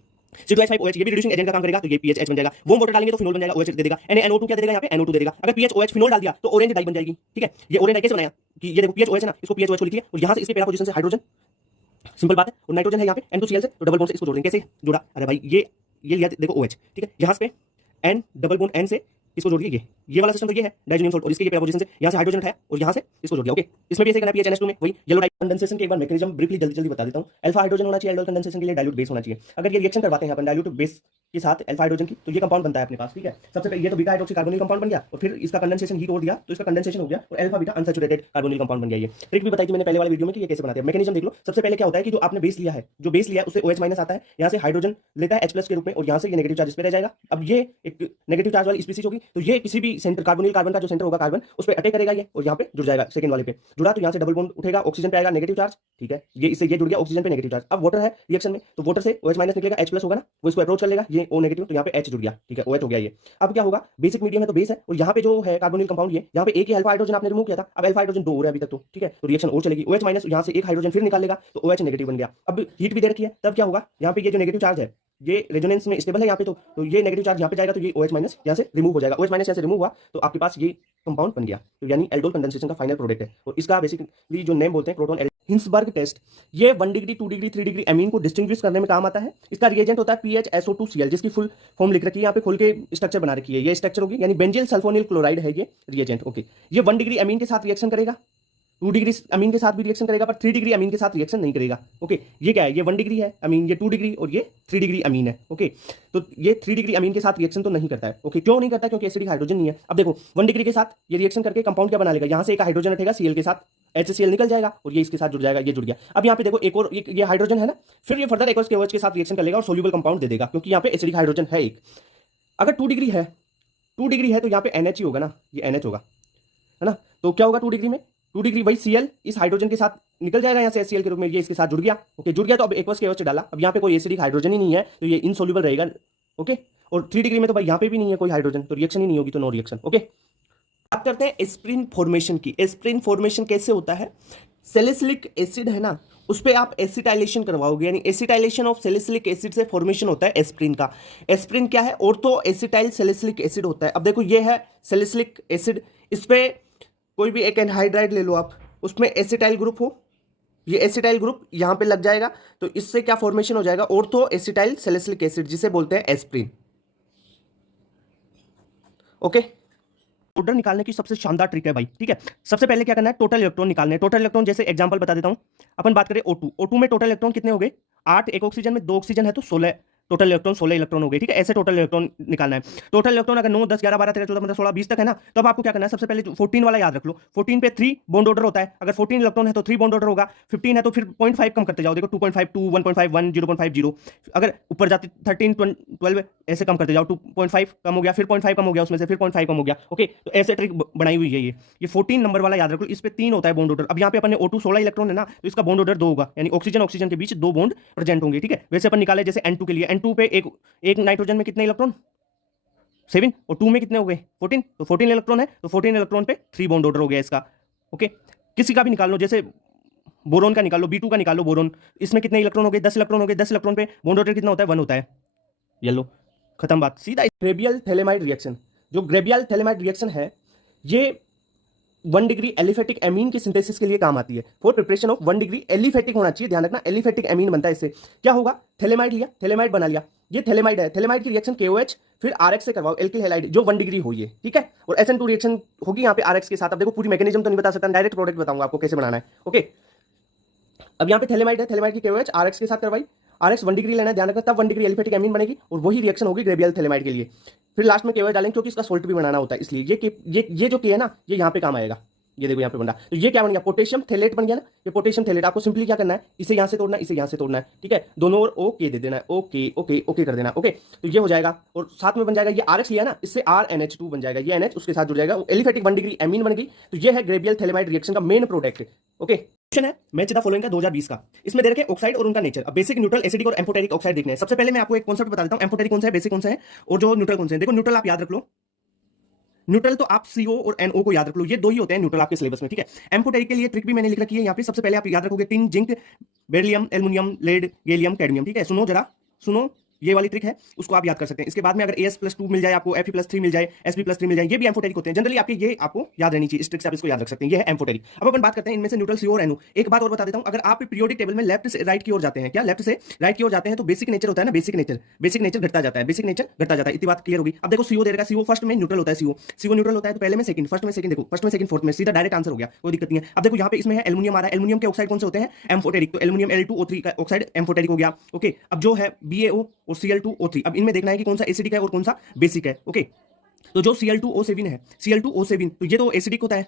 C2H5OH ये भी रिड्यूसिंग एजेंट का काम करेगा, तो ये PHH बन जाएगा। वार्म वाटर डालेंगे तो फिनोल बन जाएगा, OH दे देगा। NaNO2 क्या दे देगा, यहाँ पे NO2 दे देगा। अगर PHOH फिनोल डाल दिया तो ऑरेंज डाई बन जाएगी, ठीक है। ये ऑरेंज डाई कैसे बनाया कि ये देखो PHOH है ना, इसको PHOH को लिखिए और यहाँ से इसके पैरा पोजीशन से हाइड्रोजन, सिंपल बात है, और नाइट्रोजन है यहाँ पे N2Cl से, तो डबल बॉन्ड से इसको जोड़ेंगे। कैसे जोड़ा, अरे भाई ये लिया देखो OH, ठीक है, यहाँ पे N डबल बॉन्ड N से इसको जोड़ दिया, ये वाला सिस्टम तो ये है डायजोनियम सॉल्ट, और इसके ये पैरा पोजीशन से यहाँ से हाइड्रोजन उठाया और यहाँ से इसको जोड़ दिया, ओके। इसमें भी ऐसे करना है PHNS2 में, वही येलो डाई कंडेंसेशन के एक बार मैकेनिज्म ब्रीफली जल्दी बता देता हूँ। अल्फा हाइड्रोजन होना चाहिए, एल्डोल कंडेंसेशन के लिए डाइल्यूट बेस होना चाहिए। अगर ये रिएक्शन करवाते हैं अपन डाइल्यूट बेस के साथ अल्फा हाइड्रोजन की, तो ये कंपाउंड बनता है अपने पास, ठीक है। सबसे पहले ये तो बीटा हाइड्रोक्सी कार्बोनिल कंपाउंड बन गया, और फिर इसका कंडेंसेशन हीट हो दिया तो इसका कंडेंसेशन हो गया और alpha beta unsaturated carbonyl compound बन गया। ये ट्रिक भी बताई थी मैंने पहले वाले वीडियो में कि ये कैसे बनाते हैं। मैकेनिज्म देख लो। सबसे पहले क्या होता है कि जो आपने बेस लिया है, जो बेस लिया है उससे OH माइनस आता है, यहाँ से हाइड्रोजन लेता है H+ के रूप में, और यहाँ से ये नेगेटिव चार्ज पे रह जाएगा। अब ये एक नेगेटिव चार्ज वाली स्पीसीज होगी, तो ये किसी भी सेंटर कार्बोनिल कार्बन का जो सेंटर होगा कार्बन उस पर अटैक करेगा ये, और यहाँ पे जुड़ जाएगा सेकंड वाले पे। जुड़ा तो यहाँ से डबल बॉन्ड उठेगा, ऑक्सीजन पे आएगा नेगेटिव चार्ज, ठीक है, ये इससे ये जुड़ गया ऑक्सीजन पे नेगेटिव चार्ज। अब वाटर है रिएक्शन में, तो वाटर से OH माइनस निकलेगा, H+ होगा ना, वो इसको अप्रोच कर लेगा, ये O नेगेटिव, तो यहाँ पे H जुड़ गया, ठीक है, OH हो गया ये। अब क्या होगा, बेसिक मीडियम है तो बेस है, और यहाँ पे जो है कार्बोनिल कंपाउंड ये, यहाँ पे एक ही अल्फा हाइड्रोजन आपने रिमूव किया था, अब अल्फा हाइड्रोजन 2 हो रहा है अभी तक तो, ठीक है, तो रिएक्शन और चलेगी। OH माइनस यहाँ से एक हाइड्रोजन फिर निकाल लेगा तो OH नेगेटिव बन गया। अब हीट भी दे रखी है, तब क्या होगा, यहाँ पे ये जो नेगेटिव चार्ज है ये रेजोनेंस में स्टेबल है यहाँ पे, तो ये नेगेटिव चार्ज यहाँ पे जाएगा, तो ये OH माइनस यहाँ से रिमूव हो जाएगा। OH माइनस यहाँ से रिमूव हुआ तो आपके पास ये कंपाउंड बन गया, तो यानी एल्डोल कंडेंसेशन का फाइनल प्रोडक्ट है। और इसका बेसिकली जो नेम बोलते हैं प्रोटॉन हिंसबर्ग टेस्ट, ये 1 डिग्री 2 डिग्री 3 डिग्री एमीन को डिस्टिंग्विश करने में काम आता है। इसका रिएजेंट होता है PHSO2Cl, जिसकी फुल फॉर्म लिख रखी है यहाँ पे, खोल के स्ट्रक्चर बना रखी है, ये स्ट्रक्चर होगी, यानी बेंजील सल्फोनिल क्लोराइड है ये रिएजेंट, ओके। ये 1 डिग्री एमीन के साथ रिएक्शन करेगा, 2 डिग्री अमीन के साथ भी रिएक्शन करेगा, पर 3 डिग्री अमीन के साथ रिएक्शन नहीं करेगा, ओके। ये क्या है, ये 1 डिग्री है अमीन, ये 2 डिग्री और ये 3 डिग्री अमीन है, ओके। तो ये 3 डिग्री अमीन के साथ रिएक्शन तो नहीं करता है, ओके। क्यों नहीं करता, क्योंकि एसिडिक हाइड्रोजन नहीं है। अब देखो 1 डिग्री के साथ ये रिएक्शन करके कंपाउंड क्या बना लेगा, यहाँ से एक हाइड्रोजन हटेगा, Cl के साथ HCl निकल जाएगा और ये इसके साथ जुड़ जाएगा, ये जुड़ गया। अब यहाँ पे देखो एक और ये हाइड्रोजन है ना, फिर ये फर्दर एक OH के साथ रिएक्शन कर लेगा और सोल्यूबल कंपाउंड दे देगा, क्योंकि यहाँ पे एसिडिक हाइड्रोजन है एक। अगर 2 डिग्री है तो यहाँ पे NH ही होगा ना, ये NH होगा, है ना। तो क्या होगा 2 डिग्री में, 2 डिग्री वही Cl इस हाइड्रोजन के साथ निकल जाएगा यहाँ से HCl के रूप में, ये इसके साथ जुड़ गया। ओके, जुड़ गया तो अब एक्वस KOH डाला, अब यहाँ पे कोई एसिडिक हाइड्रोजन ही नहीं है तो ये इनसोल्यूबल रहेगा। ओके, और 3 डिग्री में तो भाई यहाँ पे भी नहीं है कोई हाइड्रोजन, तो रिएक्शन ही नहीं होगी, तो नो रिएक्शन। ओके, बात करते हैं एस्प्रिन फॉर्मेशन की। एस्प्रिन फॉर्मेशन कैसे होता है? सैलिसिलिक एसिड है ना, उस पर आप एसिटाइलेशन करवाओगे, यानी एसिटाइलेशन ऑफ सैलिसिलिक एसिड से फॉर्मेशन होता है एस्प्रिन का। एस्प्रिन क्या है? ऑर्थो एसिटाइल सैलिसिलिक एसिड होता है। अब देखो ये है सैलिसिलिक एसिड, इस पर कोई भी एक एनहाइड्राइड ले लो आप, उसमें एसिटाइल ग्रुप हो, ये एसिटाइल ग्रुप यहाँ पे लग जाएगा, तो इससे क्या फॉर्मेशन हो जाएगा? ऑर्थो एसिटाइल सैलिसिलिक एसिड, जिसे बोलते हैं एस्प्रिन। ओके, ऑर्डर निकालने की सबसे शानदार ट्रिक है भाई, ठीक है। सबसे पहले क्या करना है? टोटल इलेक्ट्रॉन निकालने हैं। टोटल इलेक्ट्रॉन जैसे एग्जांपल बता देता हूं, अपन बात करें O2, O2 में टोटल इलेक्ट्रॉन कितने हो गए? 8, एक ऑक्सीजन में 2 ऑक्सीजन है तो 16 टोटल इलेक्ट्रॉन, 16 इलेक्ट्रॉन हो गए, ठीक है। ऐसे टोटल इलेक्ट्रॉन निकालना है। टोटल इलेक्ट्रॉन अगर 9, 10, 11, 12, 13, 14, 15, 16, 20 तक है ना, तो अब आपको क्या करना है? सबसे पहले 14 वाला याद रख लो। 14 पे 3 बॉन्ड ऑर्डर होता है, अगर 14 इलेक्ट्रॉन है तो 3 बॉन्ड ऑर्डर होगा। 15 है तो फिर 0.5 कम करते जाओ, देखो 2.5, 2, 1.5, 1, 0.50। अगर ऊपर जाती 13, 12 ऐसे कम करते जाओ, 2.5 कम हो गया, फिर 0.5 कम हो गया, उसमें से फिर 0.5 कम हो गया। ओके, तो ऐसे ट्रिक बनाई हुई है ये 14 नंबर वाला याद रख लो, इस पे 3 होता है बॉन्ड ऑर्डर। अब यहाँ पे अपन ने O2 16 इलेक्ट्रॉन है ना, तो इसका बॉन्ड ऑर्डर 2 होगा, यानी ऑक्सीजन ऑक्सीजन के बीच 2 बॉन्ड प्रेजेंट होंगे, ठीक है। वैसे अपन निकाले जैसे N2 के लिए, N2 पे एक नाइट्रोजन में कितने इलेक्ट्रॉन? 7, और 2 में कितने हो गए? 14, तो 14 इलेक्ट्रॉन है, तो 14 इलेक्ट्रॉन पे 3 बॉन्ड ऑर्डर हो गया इसका। ओके, किसी का भी निकाल लो, जैसे बोरोन का निकाल लो, B2 का निकाल लो बोरोन, इसमें कितने इलेक्ट्रॉन हो गए? 10 इलेक्ट्रॉन हो गए। 10 इलेक्ट्रॉन पे बॉन्ड ऑर्डर कितना होता है? 1 होता है। येलो, खत्म बात, सीधा। ग्रेबियल थैलेमाइड रिएक्शन, जो ग्रेबियल थैलेमाइड रिएक्शन है, ये 1 डिग्री एलिफेटिक एमीन की सिंथेसिस के लिए काम आती है। For preparation of 1 degree aliphatic होना चाहिए, ध्यान रखना, एलिफेटिक एमीन बनता है इससे। क्या होगा? थैलेमाइड लिया, थैलेमाइड बना लिया, ये थैलेमाइड है। थैलेमाइड की रिएक्शन KOH फिर RX से करवाओ, एल्किल हैलाइड, जो 1 डिग्री हुई है, ठीक है। और SN2 रिएक्शन होगी यहाँ पे RX के साथ। अब देखो पूरी मैकेनिज्म तो नहीं बता सकता, डायरेक्ट प्रोडक्ट बताऊंगा आपको कैसे बनाना है। ओके, अब यहाँ पे थैलेमाइड है, थैलेमाइड की KOH RX के साथ करवाई, RX 1 डिग्री लेना है, ध्यान रखना, तब 1 डिग्री एलिफेटिक एमीन बनेगी, और वही रिएक्शन होगी ग्रेबियल थैलेमाइड के लिए। फिर लास्ट में KOH डालेंगे, क्योंकि इसका सोल्ट भी बनाना होता है, इसलिए ये जो K है ना, ये यहाँ पे काम आएगा। ये देखो यहाँ पे बन रहा, तो ये क्या बन गया? पोटेशियम थैलेट बन गया ना, ये पोटेशियम थैलेट। आपको सिंपली क्या करना है? इसे यहाँ से तोड़ना है, इसे यहाँ से तोड़ना है, ठीक है। दोनों ओर ओके दे देना है, ओके ओके ओके कर देना। ओके, तो ये हो जाएगा, और साथ में बन जाएगा ये RX लिया ना, इससे RNH2 बन जाएगा, ये NH उसके साथ जुड़ जाएगा, एलिफेटिक 1 डिग्री एमीन बन गई। तो ये है ग्रेबियल थैलेमाइड रिएक्शन का मेन प्रोडक्ट। ओके, क्वेश्चन है मैच द फॉलोइंग का 2020 का, इसमें दे रखे ऑक्साइड और उनका नेचर। अब बेसिक, न्यूट्रल, एसिडिक और एम्फोटेरिक ऑक्साइड देखने हैं। सबसे पहले मैं आपको एक कॉन्सेप्ट बता देता हूं, एम्फोटेरिक कौन सा है, बेसिक कौन सा है, और जो न्यूट्रल कौन सा है। देखो न्यूट्रल आप याद रख लो, न्यूट्रल तो आप CO और NO को याद रख लो, ये 2 ही होते हैं न्यूट्रल आपके सिलेबस में, ठीक है। एम्फोटेरिक के लिए ट्रिक भी मैंने लिख रखी है यहाँ पे। सबसे पहले आप याद रखोगे tin, zinc, beryllium, aluminium, lead, gallium, cadmium, ठीक है। सुनो जरा, सुनो, ये वाली ट्रिक है, उसको आप याद कर सकते हैं। इसके बाद में अगर AS+2 मिल जाए आपको, Fe+3 मिल जाए, Sp+3 मिल जाए, ये भी एम्फोटेरिक होते हैं जनरली आपके, ये आपको याद रहनी चाहिए, इस ट्रिक से आप इसको याद रख सकते हैं। ये है एम्फोटेरिक। अब अपन बात करते हैं इनमें से न्यूट्रल, CO और NO। एक बात और बता देता हूं, अगर आप पीरियोडिक टेबल में लेफ्ट से राइट की ओर जाते हैं, क्या लेफ्ट से राइट की ओर जाते हैं, तो बेसिक नेचर होता है ना, बेसिक नेचर घटता जाता है, बेसिक नेचर घटता जाता है। इतनी बात क्लियर होगी। अब देखो CO दे रखा है, CO फर्स्ट में न्यूट्रल होता है, CO न्यूट्रल होता है, तो पहले में सेकंड, फर्स्ट में सेकंड, देखो फर्स्ट में सेकंड फोर्थ में, सीधा डायरेक्ट आंसर हो गया, कोई दिक्कत नहीं है। अब देखो यहाँ पे इसमें है एल्युमिनियम आ रहा है, एल्युमिनियम के ऑक्साइड कौन से होते हैं? एम्फोटेरिक, तो एल्युमिनियम Al2O3 का ऑक्साइड एम्फोटेरिक हो गया। ओके, अब जो है BaO और Cl2O3, अब इनमें देखना है कि कौन सा एसिडिक है और कौन सा बेसिक है। ओके, तो जो Cl2O7 है, Cl2O7, तो ये तो एसिडिक होता है,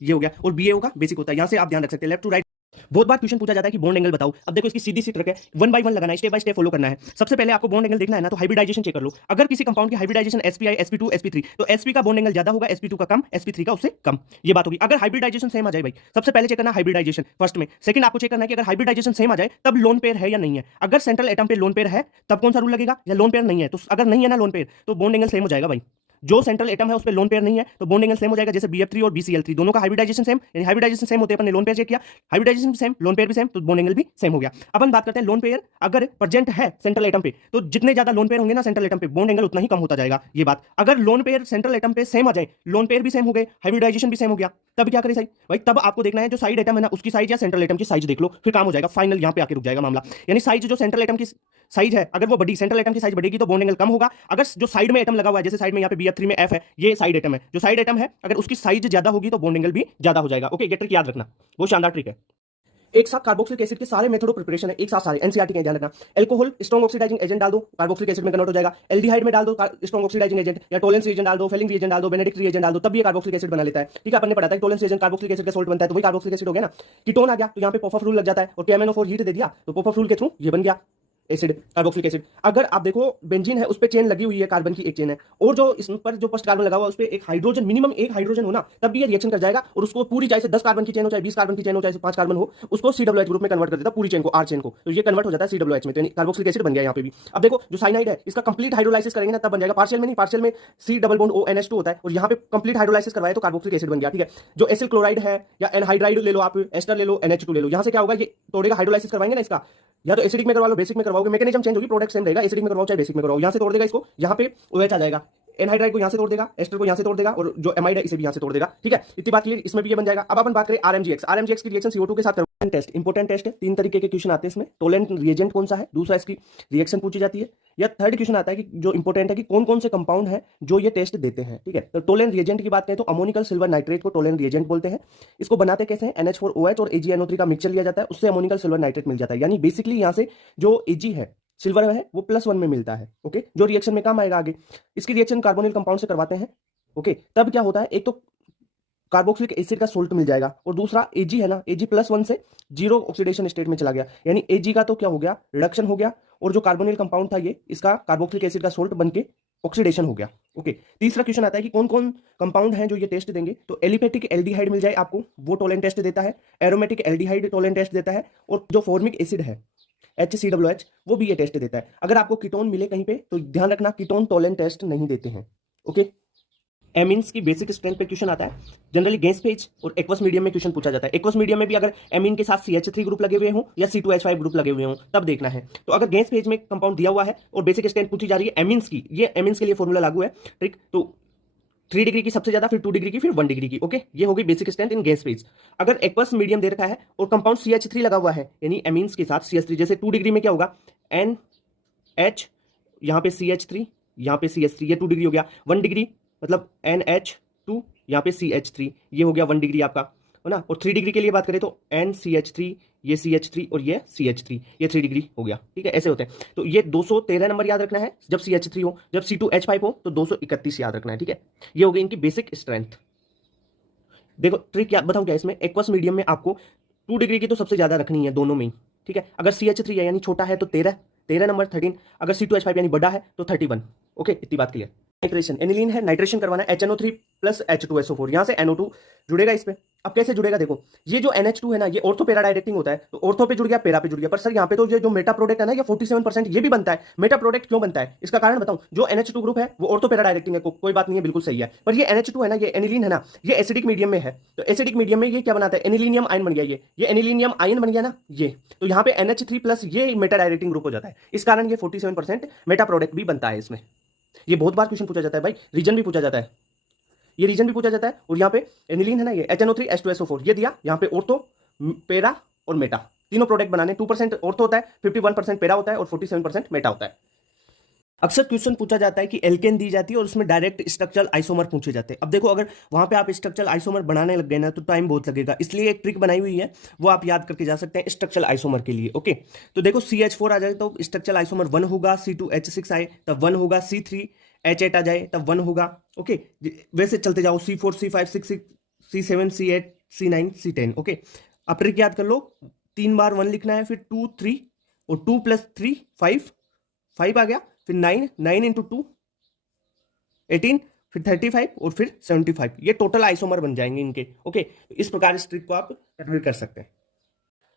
ये हो गया, और BaO का बेसिक होता है। यहां से आप ध्यान रख सकते हैं, लेफ्ट टू राइट। बहुत बार क्वेश्चन पूछा जाता है कि बॉन्ड एंगल बताओ। अब देखो इसकी सीधी सी ट्रिक है, 1 बाय 1 लगाना है, स्टेप बाय स्टेप फॉलो करना है। सबसे पहले आपको बॉन्ड एंगल देखना है ना, तो हाइब्रिडाइजेशन चेक कर लो। अगर किसी कंपाउंड की हाइब्रिडाइजेशन sp_i, sp2, sp3, तो sp का बॉन्ड एंगल ज्यादा होगा, sp2 का कम, sp3 का उससे कम, ये बात होगी। अगर हाइब्रिडाइजेशन सेम आ जाए भाई, सबसे पहले चेक करना हाइब्रिडाइजेशन फर्स्ट में। सेकंड आपको चेक करना है कि अगर हाइब्रिडाइजेशन सेम आ जाए तब लोन पेयर है या नहीं है। अगर सेंट्रल एटम पे लोन पेयर है तब कौन सा रूल लगेगा, या लोन पेयर नहीं है, तो अगर नहीं है ना लोन पेयर, तो बॉन्ड एंगल सेम हो जाएगा भाई। जो सेंट्रल एटम है उस पे लोन पेयर नहीं है तो बॉन्ड एंगल सेम हो जाएगा, जैसे BF3 और BCl3 दोनों का हाइब्रिडाइजेशन सेम, यानी हाइब्रिडाइजेशन सेम होते हैं, अपन ने लोन पेयर चेक किया, हाइब्रिडाइजेशन सेम, लोन पेयर भी सेम, तो बॉन्ड एंगल भी सेम हो गया। अपन बात करते हैं लोन पेयर अगर प्रेजेंट है सेंट्रल एटम पे, तो जितने ज्यादा लोन पेयर होंगे ना सेंट्रल एटम पे, बॉन्ड एंगल उतना ही कम होता जाएगा, ये बात। अगर लोन पेयर सेंट्रल एटम पे सेम आ जाए, लोन पेयर भी सेम हो गए, हाइब्रिडाइजेशन भी सेम हो गया, तब क्या करें सही भाई? तब आपको देखना है जो साइड एटम है ना उसकी साइज या सेंट्रल एटम की साइज देख लो, फिर काम हो जाएगा। फाइनल यहां पे आके रुक जाएगा मामला, यानी साइज जो सेंट्रल एटम की साइज है अगर वो बड़ी, सेंट्रल एटम की साइज बढ़ेगी तो बॉन्ड एंगल कम होगा। अगर जो साइड में एटम लगा हुआ है, जैसे साइड में यहाँ पे BF3 में F है, ये साइड एटम है, जो साइड एटम है अगर उसकी साइज ज्यादा होगी तो बॉन्ड एंगल भी ज्यादा हो जाएगा। ओके, ये ट्रिक याद रखना, वो शानदार ट्रिक है। एक साथ कार्बोक्सिलिक एसिड के सारे मेथड ऑफ प्रिपरेशन है, एक साथ सारे एनसीईआरटी के ध्यान रखना। अल्कोहल स्ट्रॉन्ग ऑक्सीडाइजिंग एजेंट डाल दो, कार्बोक्सिलिक एसिड में कन्वर्ट हो जाएगा। एल्डिहाइड में डाल दो स्ट्रॉन्ग ऑक्सीडाइजिंग एजेंट, या टोलेंस रिएजेंट डाल दो, फेलिंग रिएजेंट डाल दो, बेनेडिक्ट रिएजेंट डाल दो, तब ये कार्बोक्सिलिक एसिड बना लेता है। ठीक है, अपन ने पढ़ा था कि टोलेंस रिएजेंट कार्बोक्सिलिक एसिड का सॉल्ट बनता है, तो वही कार्बोक्सिलिक एसिड हो गया ना। कीटोन आ गया तो यहाँ पे पॉपअप रूल लग जाता है, और KMnO4 हीट दे दिया तो पॉपअप रूल के थ्रू ये बन गया एसिड, कार्बोक्सिलिक एसिड। अगर आप देखो बेंजीन है, उस पे चेन लगी हुई है, कार्बन की एक चेन है, और जो इस पर जो फर्स्ट कार्बन लगा हुआ है उस पे एक हाइड्रोजन, मिनिमम एक हाइड्रोजन हो ना, तब भी ये रिएक्शन कर जाएगा और उसको पूरी, चाहे 10 कार्बन की चेन हो, चाहे 20 कार्बन की चेन हो, चाहे 5 कार्बन हो, उसको COH ग्रुप में कन्वर्ट कर देता है, पूरी चेन को, आर चेन को, तो ये कन्वर्ट हो जाता है COH में, तो कार्बोक्सिलिक एसिड बन गया यहाँ पे भी। अब देखो जो साइनाइड है, इसका कंप्लीट हाइड्रोलाइसिस करेंगे ना तब बन जाएगा, पार्शियल में नहीं, पार्शियल में C डबल बॉन्ड ONH2 होता है, और यहाँ पे कंप्लीट हाइड्रोलाइसिस करवाए तो कार्बोक्सिलिक एसिड बन गया, ठीक है। जो एसिल क्लोराइड है या एनहाइड्राइड ले लो आप, एस्टर ले लो, NH2 ले लो, यहाँ से क्या होगा, ये तोड़ेगा, हाइड्रोलाइसिस करवाएंगे ना इसका, या तो एसिडिक में करवा लो, बेसिक में करवाओगे, मैकेनिज्म चेंज होगी, प्रोडक्ट सेम रहेगा, एसिडिक में करवाओ चाहे बेसिक में करवाओ, यहाँ से तोड़ देगा इसको, यहाँ पे OH आ जाएगा, एनहाइड्राइड को यहाँ से तोड़ देगा, एस्टर को यहाँ से तोड़ देगा, और जो एमाइड है इसे भी यहाँ से तोड़ देगा, ठीक है। इतनी बात क्लियर, इसमें भी ये बन जाएगा। अब अपन बात करें RMGX की रिएक्शन CO2 के साथ टेस्ट, इंपोर्टेंट टेस्ट है, 3 तरीके के क्वेश्चन आते हैं इसमें। टोलेंट रिएजेंट कौन सा है, दूसरा इसकी रिएक्शन पूछी जाती है, या थर्ड क्वेश्चन आता है कि जो इंपोर्टेंट है कि कौन कौन से कंपाउंड है जो ये टेस्ट देते हैं, ठीक है। तो टोलेंट रिएजेंट की बात करें तो अमोनिकल सिल्वर नाइट्रेट को टोलेंट रिएजेंट बोलते हैं। इसको बनाते कैसे हैं, NH4OH और AgNO3 का मिक्सचर लिया जाता है, उससे अमोनिकल सिल्वर नाइट्रेट मिल जाता है, यानी बेसिकली यहाँ से जो Ag है, सिल्वर है, वो +1 में मिलता है, ओके, जो रिएक्शन में काम आएगा आगे। इसकी रिएक्शन कार्बोनिल कंपाउंड से करवाते हैं, ओके। तब क्या होता है, एक तो कार्बोक्सिलिक एसिड का सोल्ट मिल जाएगा, और दूसरा Ag है ना, Ag +1 से 0 ऑक्सीडेशन स्टेट में चला गया, यानी Ag का तो क्या हो गया, रिडक्शन हो गया, और जो कार्बोनिल कंपाउंड था ये, इसका कार्बोक्सिलिक एसिड का सोल्ट बनके ऑक्सीडेशन हो गया, ओके। तीसरा क्वेश्चन आता है कि कौन कौन कंपाउंड हैं जो ये टेस्ट देंगे, तो एलिफेटिक एल्डिहाइड मिल जाए आपको, वो टोलेंट टेस्ट देता है, एरोमेटिक एल्डिहाइड टोलेंट टेस्ट देता है, और जो फॉर्मिक एसिड है HCOH वो भी ये टेस्ट देता है। अगर आपको कीटोन मिले कहीं पे तो ध्यान रखना, कीटोन टोलेंट टेस्ट नहीं देते हैं, ओके। एमीन्स की बेसिक स्ट्रेंथ पे क्वेश्चन आता है, जनरली गैस फेज और एक्वस मीडियम में क्वेश्चन पूछा जाता है। एक्वस मीडियम में भी अगर एमीन के साथ CH3 ग्रुप लगे हुए हों या C2H5 ग्रुप लगे हुए हों तब देखना है। तो अगर गैस फेज में कंपाउंड दिया हुआ है और बेसिक स्ट्रेंथ पूछी जा रही है एमीन्स की, ये एमीन्स के लिए फॉर्मूला लागू है, ठीक। तो 3 डिग्री की सबसे ज्यादा, फिर 2 डिग्री की, फिर 1 डिग्री की, ओके। ये होगी basic strength in gas phase. अगर एक्वस मीडियम दे रखा है और कंपाउंड CH3 लगा हुआ है, यानी एमीन्स के साथ CH3, जैसे 2 डिग्री में क्या होगा, NH, यहाँ पे CH3, यहाँ पे CH3, ये 2 डिग्री हो गया। 1 डिग्री मतलब NH2, यहाँ पे CH3, ये हो गया 1 डिग्री आपका, है ना। और 3 डिग्री के लिए बात करें तो NCH3, ये CH3 और ये CH3, ये 3 डिग्री हो गया, ठीक है। ऐसे होते हैं। तो ये 213 नंबर याद रखना है जब CH3 हो, जब C2H5 हो तो 231 याद रखना है, ठीक है। ये हो गई इनकी बेसिक स्ट्रेंथ। देखो ट्रिक याद बताऊं क्या इसमें, एक्वस मीडियम में आपको 2 डिग्री की तो सबसे ज्यादा रखनी है दोनों में ही, ठीक है। अगर CH3 है यानी छोटा है तो 13 नंबर 13, अगर C2H5 यानी बड़ा है तो 31, ओके। इतनी बात क्लियर। नाइट्रेशन, एनिलीन है, नाइट्रेशन करवाना है, HNO3 + H2SO4, यहाँ से NO2 जुड़ेगा इस पे। अब कैसे जुड़ेगा देखो, ये जो NH2 है ना, ये ऑर्थो पैरा डायरेक्टिंग होता है, तो ऑर्थो पे जुड़ गया, पैरा पे जुड़ गया। पर सर यहाँ पे तो ये जो मेटा प्रोडक्ट है ना, ये 47% ये भी बनता है। मेटा प्रोडक्ट क्यों बनता है, इसका कारण बताऊं, जो NH2 ग्रुप है वो ऑर्थो पैरा डायरेक्टिंग है, कोई बात नहीं है, बिल्कुल सही है। पर ये NH2 है ना, ये एनिलीन है ना, ये एसिडिक मीडियम में है, तो एसिडिक मीडियम में ये क्या बनाता है, एनिलीनियम आयन बन गया, ये एनिलीनियम आयन बन गया ना, ये तो यहाँ पे NH3+ ये मेटा डायरेक्टिंग ग्रुप हो जाता है, इस कारण ये 47% मेटा प्रोडक्ट भी बनता है इसमें। ये बहुत बार क्वेश्चन पूछा जाता है भाई, रीजन भी पूछा जाता है, ये रीजन भी पूछा जाता है। और यहाँ पे एनिलीन है ना, ये HNO3 H2SO4 ये दिया, यहाँ पे ऑर्थो, पैरा और मेटा तीनों प्रोडक्ट बनाने, 2% ऑर्थो होता है, 51% पैरा होता है और 47% मेटा होता है। अक्सर क्वेश्चन पूछा जाता है कि एल्केन दी जाती है और उसमें डायरेक्ट स्ट्रक्चरल आइसोमर पूछे जाते हैं। अब देखो अगर वहां पे आप स्ट्रक्चरल आइसोमर बनाने लग गए ना तो टाइम बहुत लगेगा, इसलिए एक ट्रिक बनाई हुई है, वो आप याद करके जा सकते हैं स्ट्रक्चरल आइसोमर के लिए, ओके। तो देखो CH4 आ जाए तो स्ट्रक्चरल आइसोमर 1 होगा, C2H6 आए तब 1 होगा, C3H8 आ जाए तब 1 होगा, ओके। वैसे चलते जाओ, C4 C5 C6 C7 C8 C9 C10, okay. अब ट्रिक याद कर लो, 3 बार 1 लिखना है, फिर 2 3 और 2 + 3 5 आ गया, फिर 9 × 2 18, फिर 35 और फिर 75, ये टोटल आइसोमर बन जाएंगे इनके, ओके। तो इस प्रकार इस ट्रिक को आप कैलकुलेट कर सकते हैं।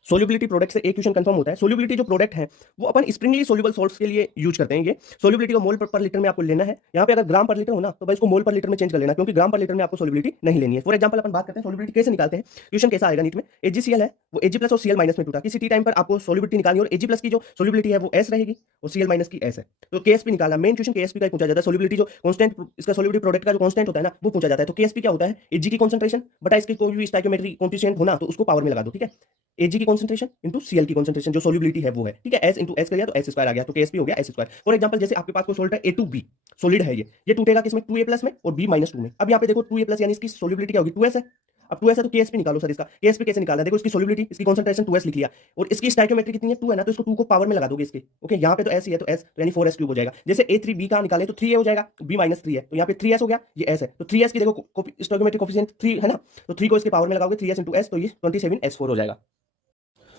सोल्युबिलिटी प्रोडक्ट से एक क्वेश्चन कंफर्म होता है। सोल्युबिलिटी जो प्रोडक्ट है वो अपन स्प्रिंगली सोल्यूबल सॉल्ट्स के लिए यूज करते हैं। ये सोल्युबिलिटी को मोल पर लीटर में आपको लेना है, यहाँ पे अगर ग्राम पर लीटर हो ना तो भाई इसको मोल पर लीटर में चेंज कर लेना, क्योंकि ग्राम पर लीटर में आपको सोल्युबिलिटी नहीं लेनी है। फॉर एग्जांपल अपन बात करते हैं सोल्युबिलिटी कैसे निकालते हैं, क्वेश्चन कैसा आएगा नीट में, AgCl है वो Ag+ और Cl- में टूटा, किसी टी टाइम पर आपको सोल्युबिलिटी निकालनी और Ag+ की जो सोल्युबिलिटी है वो S रहेगी और Cl- की S है, तो Ksp निकालना। मेन क्वेश्चन Ksp का पूछा जाता है, सोल्युबिलिटी जो कांस्टेंट, इसका सोल्युबिलिटी प्रोडक्ट का जो कांस्टेंट होता है ना वो पूछा जाता है। तो Ksp क्या होता है, Ag की कंसंट्रेशन बटा इसकी कोई भी स्टोइकियोमेट्री कोएफिशिएंट होना तो उसको पावर में लगा दो, ठीक है। Ag की कंसंट्रेशन इंटू Cl की कंसंट्रेशन जो सोल्युबिलिटी है वो है, ठीक है। S इंटू S कर दिया तो S स्क्वायर आ गया, तो Ksp हो गया S²। फॉर एग्जांपल जैसे आपके पास कोई सॉल्ट है A2B, सॉलिड है ये टूटेगा किसमें, 2A+ में और B-2 में। अब यहाँ पे देखो 2A+ यानी इसकी सोल्युबिलिटी क्या होगी, 2S है। अब 2S है तो Ksp निकालो सर इसका, Ksp कैसे निकालना है, देखो इसकी सोल्युबिलिटी, इसकी कंसंट्रेशन 2S लिख लिया और इसकी स्टोइकियोमेट्री कितनी है 2 है ना, तो इसको 2 को पावर में लगा दोगे इसके, ओके। यहाँ पे तो S ही है तो S तो यानी 4S³ हो जाएगा। जैसे A3B का निकाले तो 3A हो जाएगा, B-3 है तो यहाँ पे 3S हो गया, ये S है तो 3S की देखो स्टोइकियोमेट्री कोएफिशिएंट 3 है ना, तो 3 को इसके पावर में लगाओगे 3S इंटू S तो ये 27S4 हो जाएगा।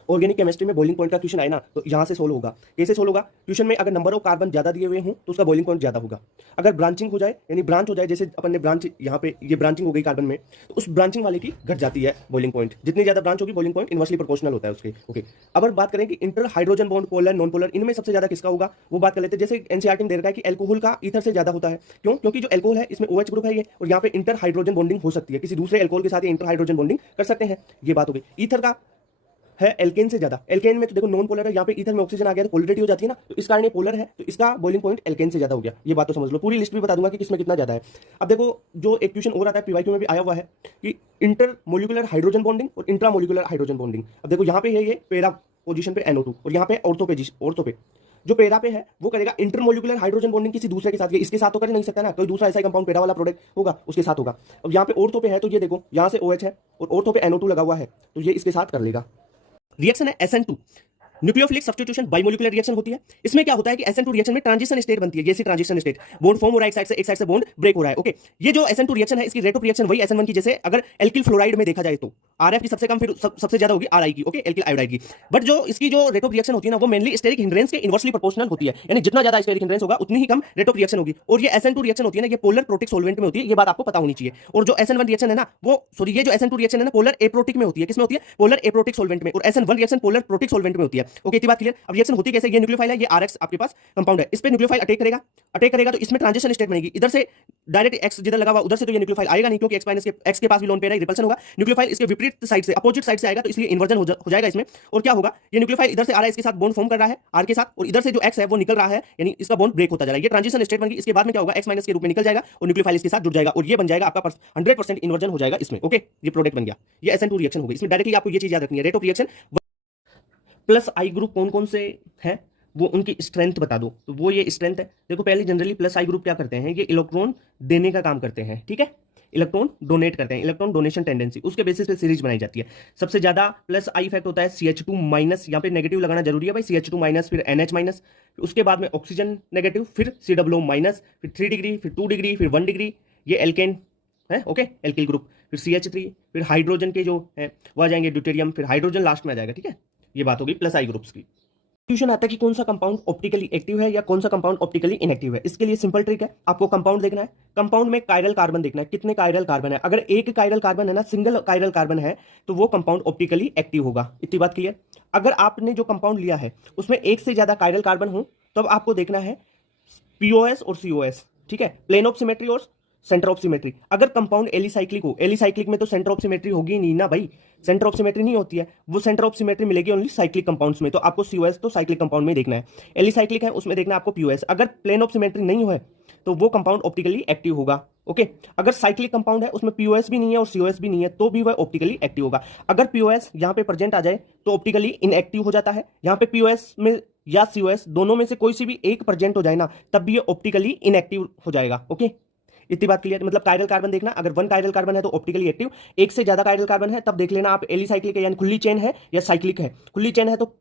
ऑर्गेनिक केमिस्ट्री में बॉइलिंग पॉइंट का क्वेश्चन आए ना तो यहाँ से सोल्व होगा। कैसे सोल्व होगा? क्वेश्चन में अगर नंबर ऑफ कार्बन ज्यादा दिए हुए हों तो उसका बॉइलिंग पॉइंट ज्यादा होगा। अगर ब्रांचिंग हो जाए यानी ब्रांच हो जाए, जैसे अपन ने ब्रांच यहाँ पे ये ब्रांचिंग हो गई कार्बन में, तो उस ब्रांचिंग वाले की घट जाती है बॉइलिंग पॉइंट। जितनी ज्यादा ब्रांच होगी बॉइलिंग पॉइंट इनवर्सली प्रोपोर्शनल होता है उसके। ओके, अब बात करें कि inter hydrogen bond, polar non polar, इनमें सबसे ज्यादा किसका होगा वो बात कर लेते हैं। जैसे एनसीईआरटी में दे रखा है कि एल्कोहल का ईथर से ज्यादा होता है। क्यों? क्योंकि जो एल्कोहल है इसमें OH ग्रुप है ये, और यहाँ पे इंटर हाइड्रोजन बॉन्डिंग हो सकती है, किसी दूसरे एल्कोहल के साथ ये इंटर हाइड्रोजन बॉन्डिंग कर सकते हैं। ये बात हो गई। ईथर का है एल्केन से ज्यादा। एल्केन में तो देखो नॉन पोलर है, यहाँ पे ईथर में ऑक्सीजन आ गया तो पोलरिटी हो जाती है ना, तो इस कारण ये पोलर है, तो इसका बॉइलिंग पॉइंट एल्केन से ज्यादा हो गया। ये बात तो समझ लो। पूरी लिस्ट भी बता दूंगा कि किसमें कितना ज्यादा है। अब देखो जो एक क्वेश्चन और आता है PYQ में भी आया हुआ है कि इंटर मोलिकुलर हाइड्रोजन बॉन्डिंग और इंट्रा मोलिकुलर हाइड्रोजन बॉन्डिंग। अब देखो यहाँ पे है ये पैरा पोजीशन पे NO2 और यहाँ पे ऑर्थो पे जो पैरा पे है वो करेगा इंटरमोलिकुलर हाइड्रोजन बॉन्डिंग किसी दूसरे के साथ। ये इसके साथ तो कर नहीं सकता ना, कोई दूसरा ऐसा कंपाउंड पैरा वाला प्रोडक्ट होगा उसके साथ होगा। अब यहाँ पे ऑर्थो पे है तो ये देखो यहाँ से OH है और ऑर्थो पे NO2 लगा हुआ है, तो ये इसके साथ कर लेगा। रिएक्शन है SN2, न्यूक्लियोफिलिक सब्स्टिट्यूशन बाइमोलिकुलर रिएक्शन होती है। इसमें क्या होता है कि SN2 रिएक्शन में ट्रांजिशन स्टेट बनती है, जैसे ट्रांजिशन स्टेट, बॉन्ड फॉर्म हो रहा है एक साइड से बॉन्ड ब्रेक हो रहा है। ओके, ये जो SN2 रिएक्शन है इसकी रेट ऑफ रिएक्शन वही SN1 की जैसे अगर एल्किल फ्लोराइड में देखा जाए तो RF की सबसे कम फिर सबसे ज्यादा होगी RI की। ओके, एल्किल आयोडाइड की। बट जो इसकी जो रेट ऑफ रिएक्शन होती है ना वो मेनली स्टेरिक हिंड्रेंस के इनवर्सली प्रोपोर्शनल होती है, यानी जितना ज्यादा स्टेरिक हिंड्रेंस होगा उतनी ही कम रेट ऑफ रिएक्शन होगी। और ये SN2 रिएक्शन होती है ना ये पोलर प्रोटिक सॉल्वेंट में होती है, ये बात आपको पता होनी चाहिए। और जो SN1 रिएक्शन है ना वो ये जो SN2 रिएक्शन है ना पोलर एप्रोटिक में होती है। किसमें होती है? पोलर एप्रोटिक सॉल्वेंट में। और SN1 reaction polar protic solvent में होती है। ओके, इतनी बात क्लियर। अब रिएक्शन होती कैसे? ये न्यूक्लियोफाइल है, ये RX आपके पास कंपाउंड है, इस पे न्यूक्लियोफाइल अटैक करेगा तो इसमें ट्रांजिशन स्टेट बनेगी। इधर से डायरेक्ट X जिधर लगा हुआ उधर से तो ये न्यूक्लियोफाइल आएगा नहीं, क्योंकि X के पास भी लोन पेयर है, रिपल्शन होगा। न्यूक्लियोफाइल इसके विपरीत साइड से, अपोजिट साइड से आएगा, तो इसलिए इन्वर्जन हो जाएगा इसमें। और क्या होगा? ये न्यूक्लियोफाइल इधर से आ रहा है, इसके साथ बॉन्ड फॉर्म कर रहा है R के साथ, और इधर से जो X है वो निकल रहा है, यानी इसका बॉन्ड ब्रेक होता जा रहा है। ये ट्रांजिशन स्टेट बन गई। इसके बाद में क्या होगा? X- के रूप में निकल जाएगा और न्यूक्लियोफाइल इसके साथ जुड़ जाएगा और ये बन जाएगा आपका 100% इन्वर्जन हो जाएगा इसमें। ओके, ये प्रोडक्ट बन गया, ये SN2 रिएक्शन हो गई। इसमें डायरेक्टली आपको ये चीज याद रखनी है, rate of reaction plus I group कौन कौन से हैं वो उनकी स्ट्रेंथ बता दो। तो वो ये स्ट्रेंथ है। देखो पहले जनरली प्लस I ग्रुप क्या करते हैं, ये इलेक्ट्रॉन देने का काम करते हैं, ठीक है, इलेक्ट्रॉन डोनेट करते हैं, इलेक्ट्रॉन डोनेशन टेंडेंसी, उसके बेसिस पे सीरीज बनाई जाती है। सबसे ज्यादा प्लस I इफेक्ट होता है CH2 माइनस, यहाँ पे नेगेटिव लगाना जरूरी है भाई, CH2 माइनस, फिर NH माइनस, उसके बाद में ऑक्सीजन नेगेटिव, फिर COO माइनस, फिर 3 डिग्री, फिर 2 डिग्री, फिर 1 डिग्री, ये एल्केन है। ओके, एल्किल ग्रुप, फिर CH3, फिर हाइड्रोजन के जो है वो आ जाएंगे ड्यूटेरियम, फिर हाइड्रोजन लास्ट में आ जाएगा। ठीक है, ये बात होगी प्लस I ग्रुप्स की। क्वेश्चन आता है कि कौन सा कंपाउंड ऑप्टिकली एक्टिव है या कौन सा कंपाउंड ऑप्टिकली इनएक्टिव है। इसके लिए सिंपल ट्रिक है, आपको कंपाउंड देखना है, कंपाउंड में कायरल कार्बन देखना है, कितने कायरल कार्बन है। अगर एक कायरल कार्बन है ना, सिंगल कायरल कार्बन है, तो वो कंपाउंड ऑप्टिकली एक्टिव होगा। इतनी बात क्लियर। अगर आपने जो कंपाउंड लिया है उसमें एक से ज्यादा कायरल कार्बन हो तो अब आपको देखना है POS और COS, ठीक है, प्लेन ऑफ सिमेट्री और सेंटर ऑफ सिमेट्री। अगर कंपाउंड एलिसाइक्लिक हो, एलिसाइक्लिक में तो सेंटर ऑफ सिमेट्री होगी नहीं ना भाई, सेंटर ऑफ सिमेट्री नहीं होती है, वो सेंटर ऑफ सिमेट्री मिलेगी ओनली साइक्लिक कंपाउंड्स में। तो आपको COS तो साइक्लिक कंपाउंड में देखना है, एलिसाइक्लिक है उसमें देखना है आपको POS। अगर प्लेन ऑफ सिमेट्री नहीं है तो वो कंपाउंड ऑप्टिकली एक्टिव होगा। ओके, अगर साइक्लिक कंपाउंड है उसमें POS भी नहीं है और COS भी नहीं है तो भी वह ऑप्टिकली एक्टिव होगा। अगर POS यहाँ पे प्रेजेंट आ जाए तो ऑप्टिकली इनएक्टिव हो जाता है। यहाँ पे POS में या COS दोनों में से कोई सी भी एक प्रेजेंट हो जाए ना तब भी ये ऑप्टिकली इनएक्टिव हो जाएगा। ओके, इतनी बात क्लियर। मतलब कायरल कार्बन देखना, अगर 1 कायरल कार्बन है तो ऑप्टिकली एक्टिव, एक से ज्यादा कायरल कार्बन है तब देख लेना आप एलिसाइक्लिक है यानी खुली चेन है या साइक्लिक है। खुली चेन है तो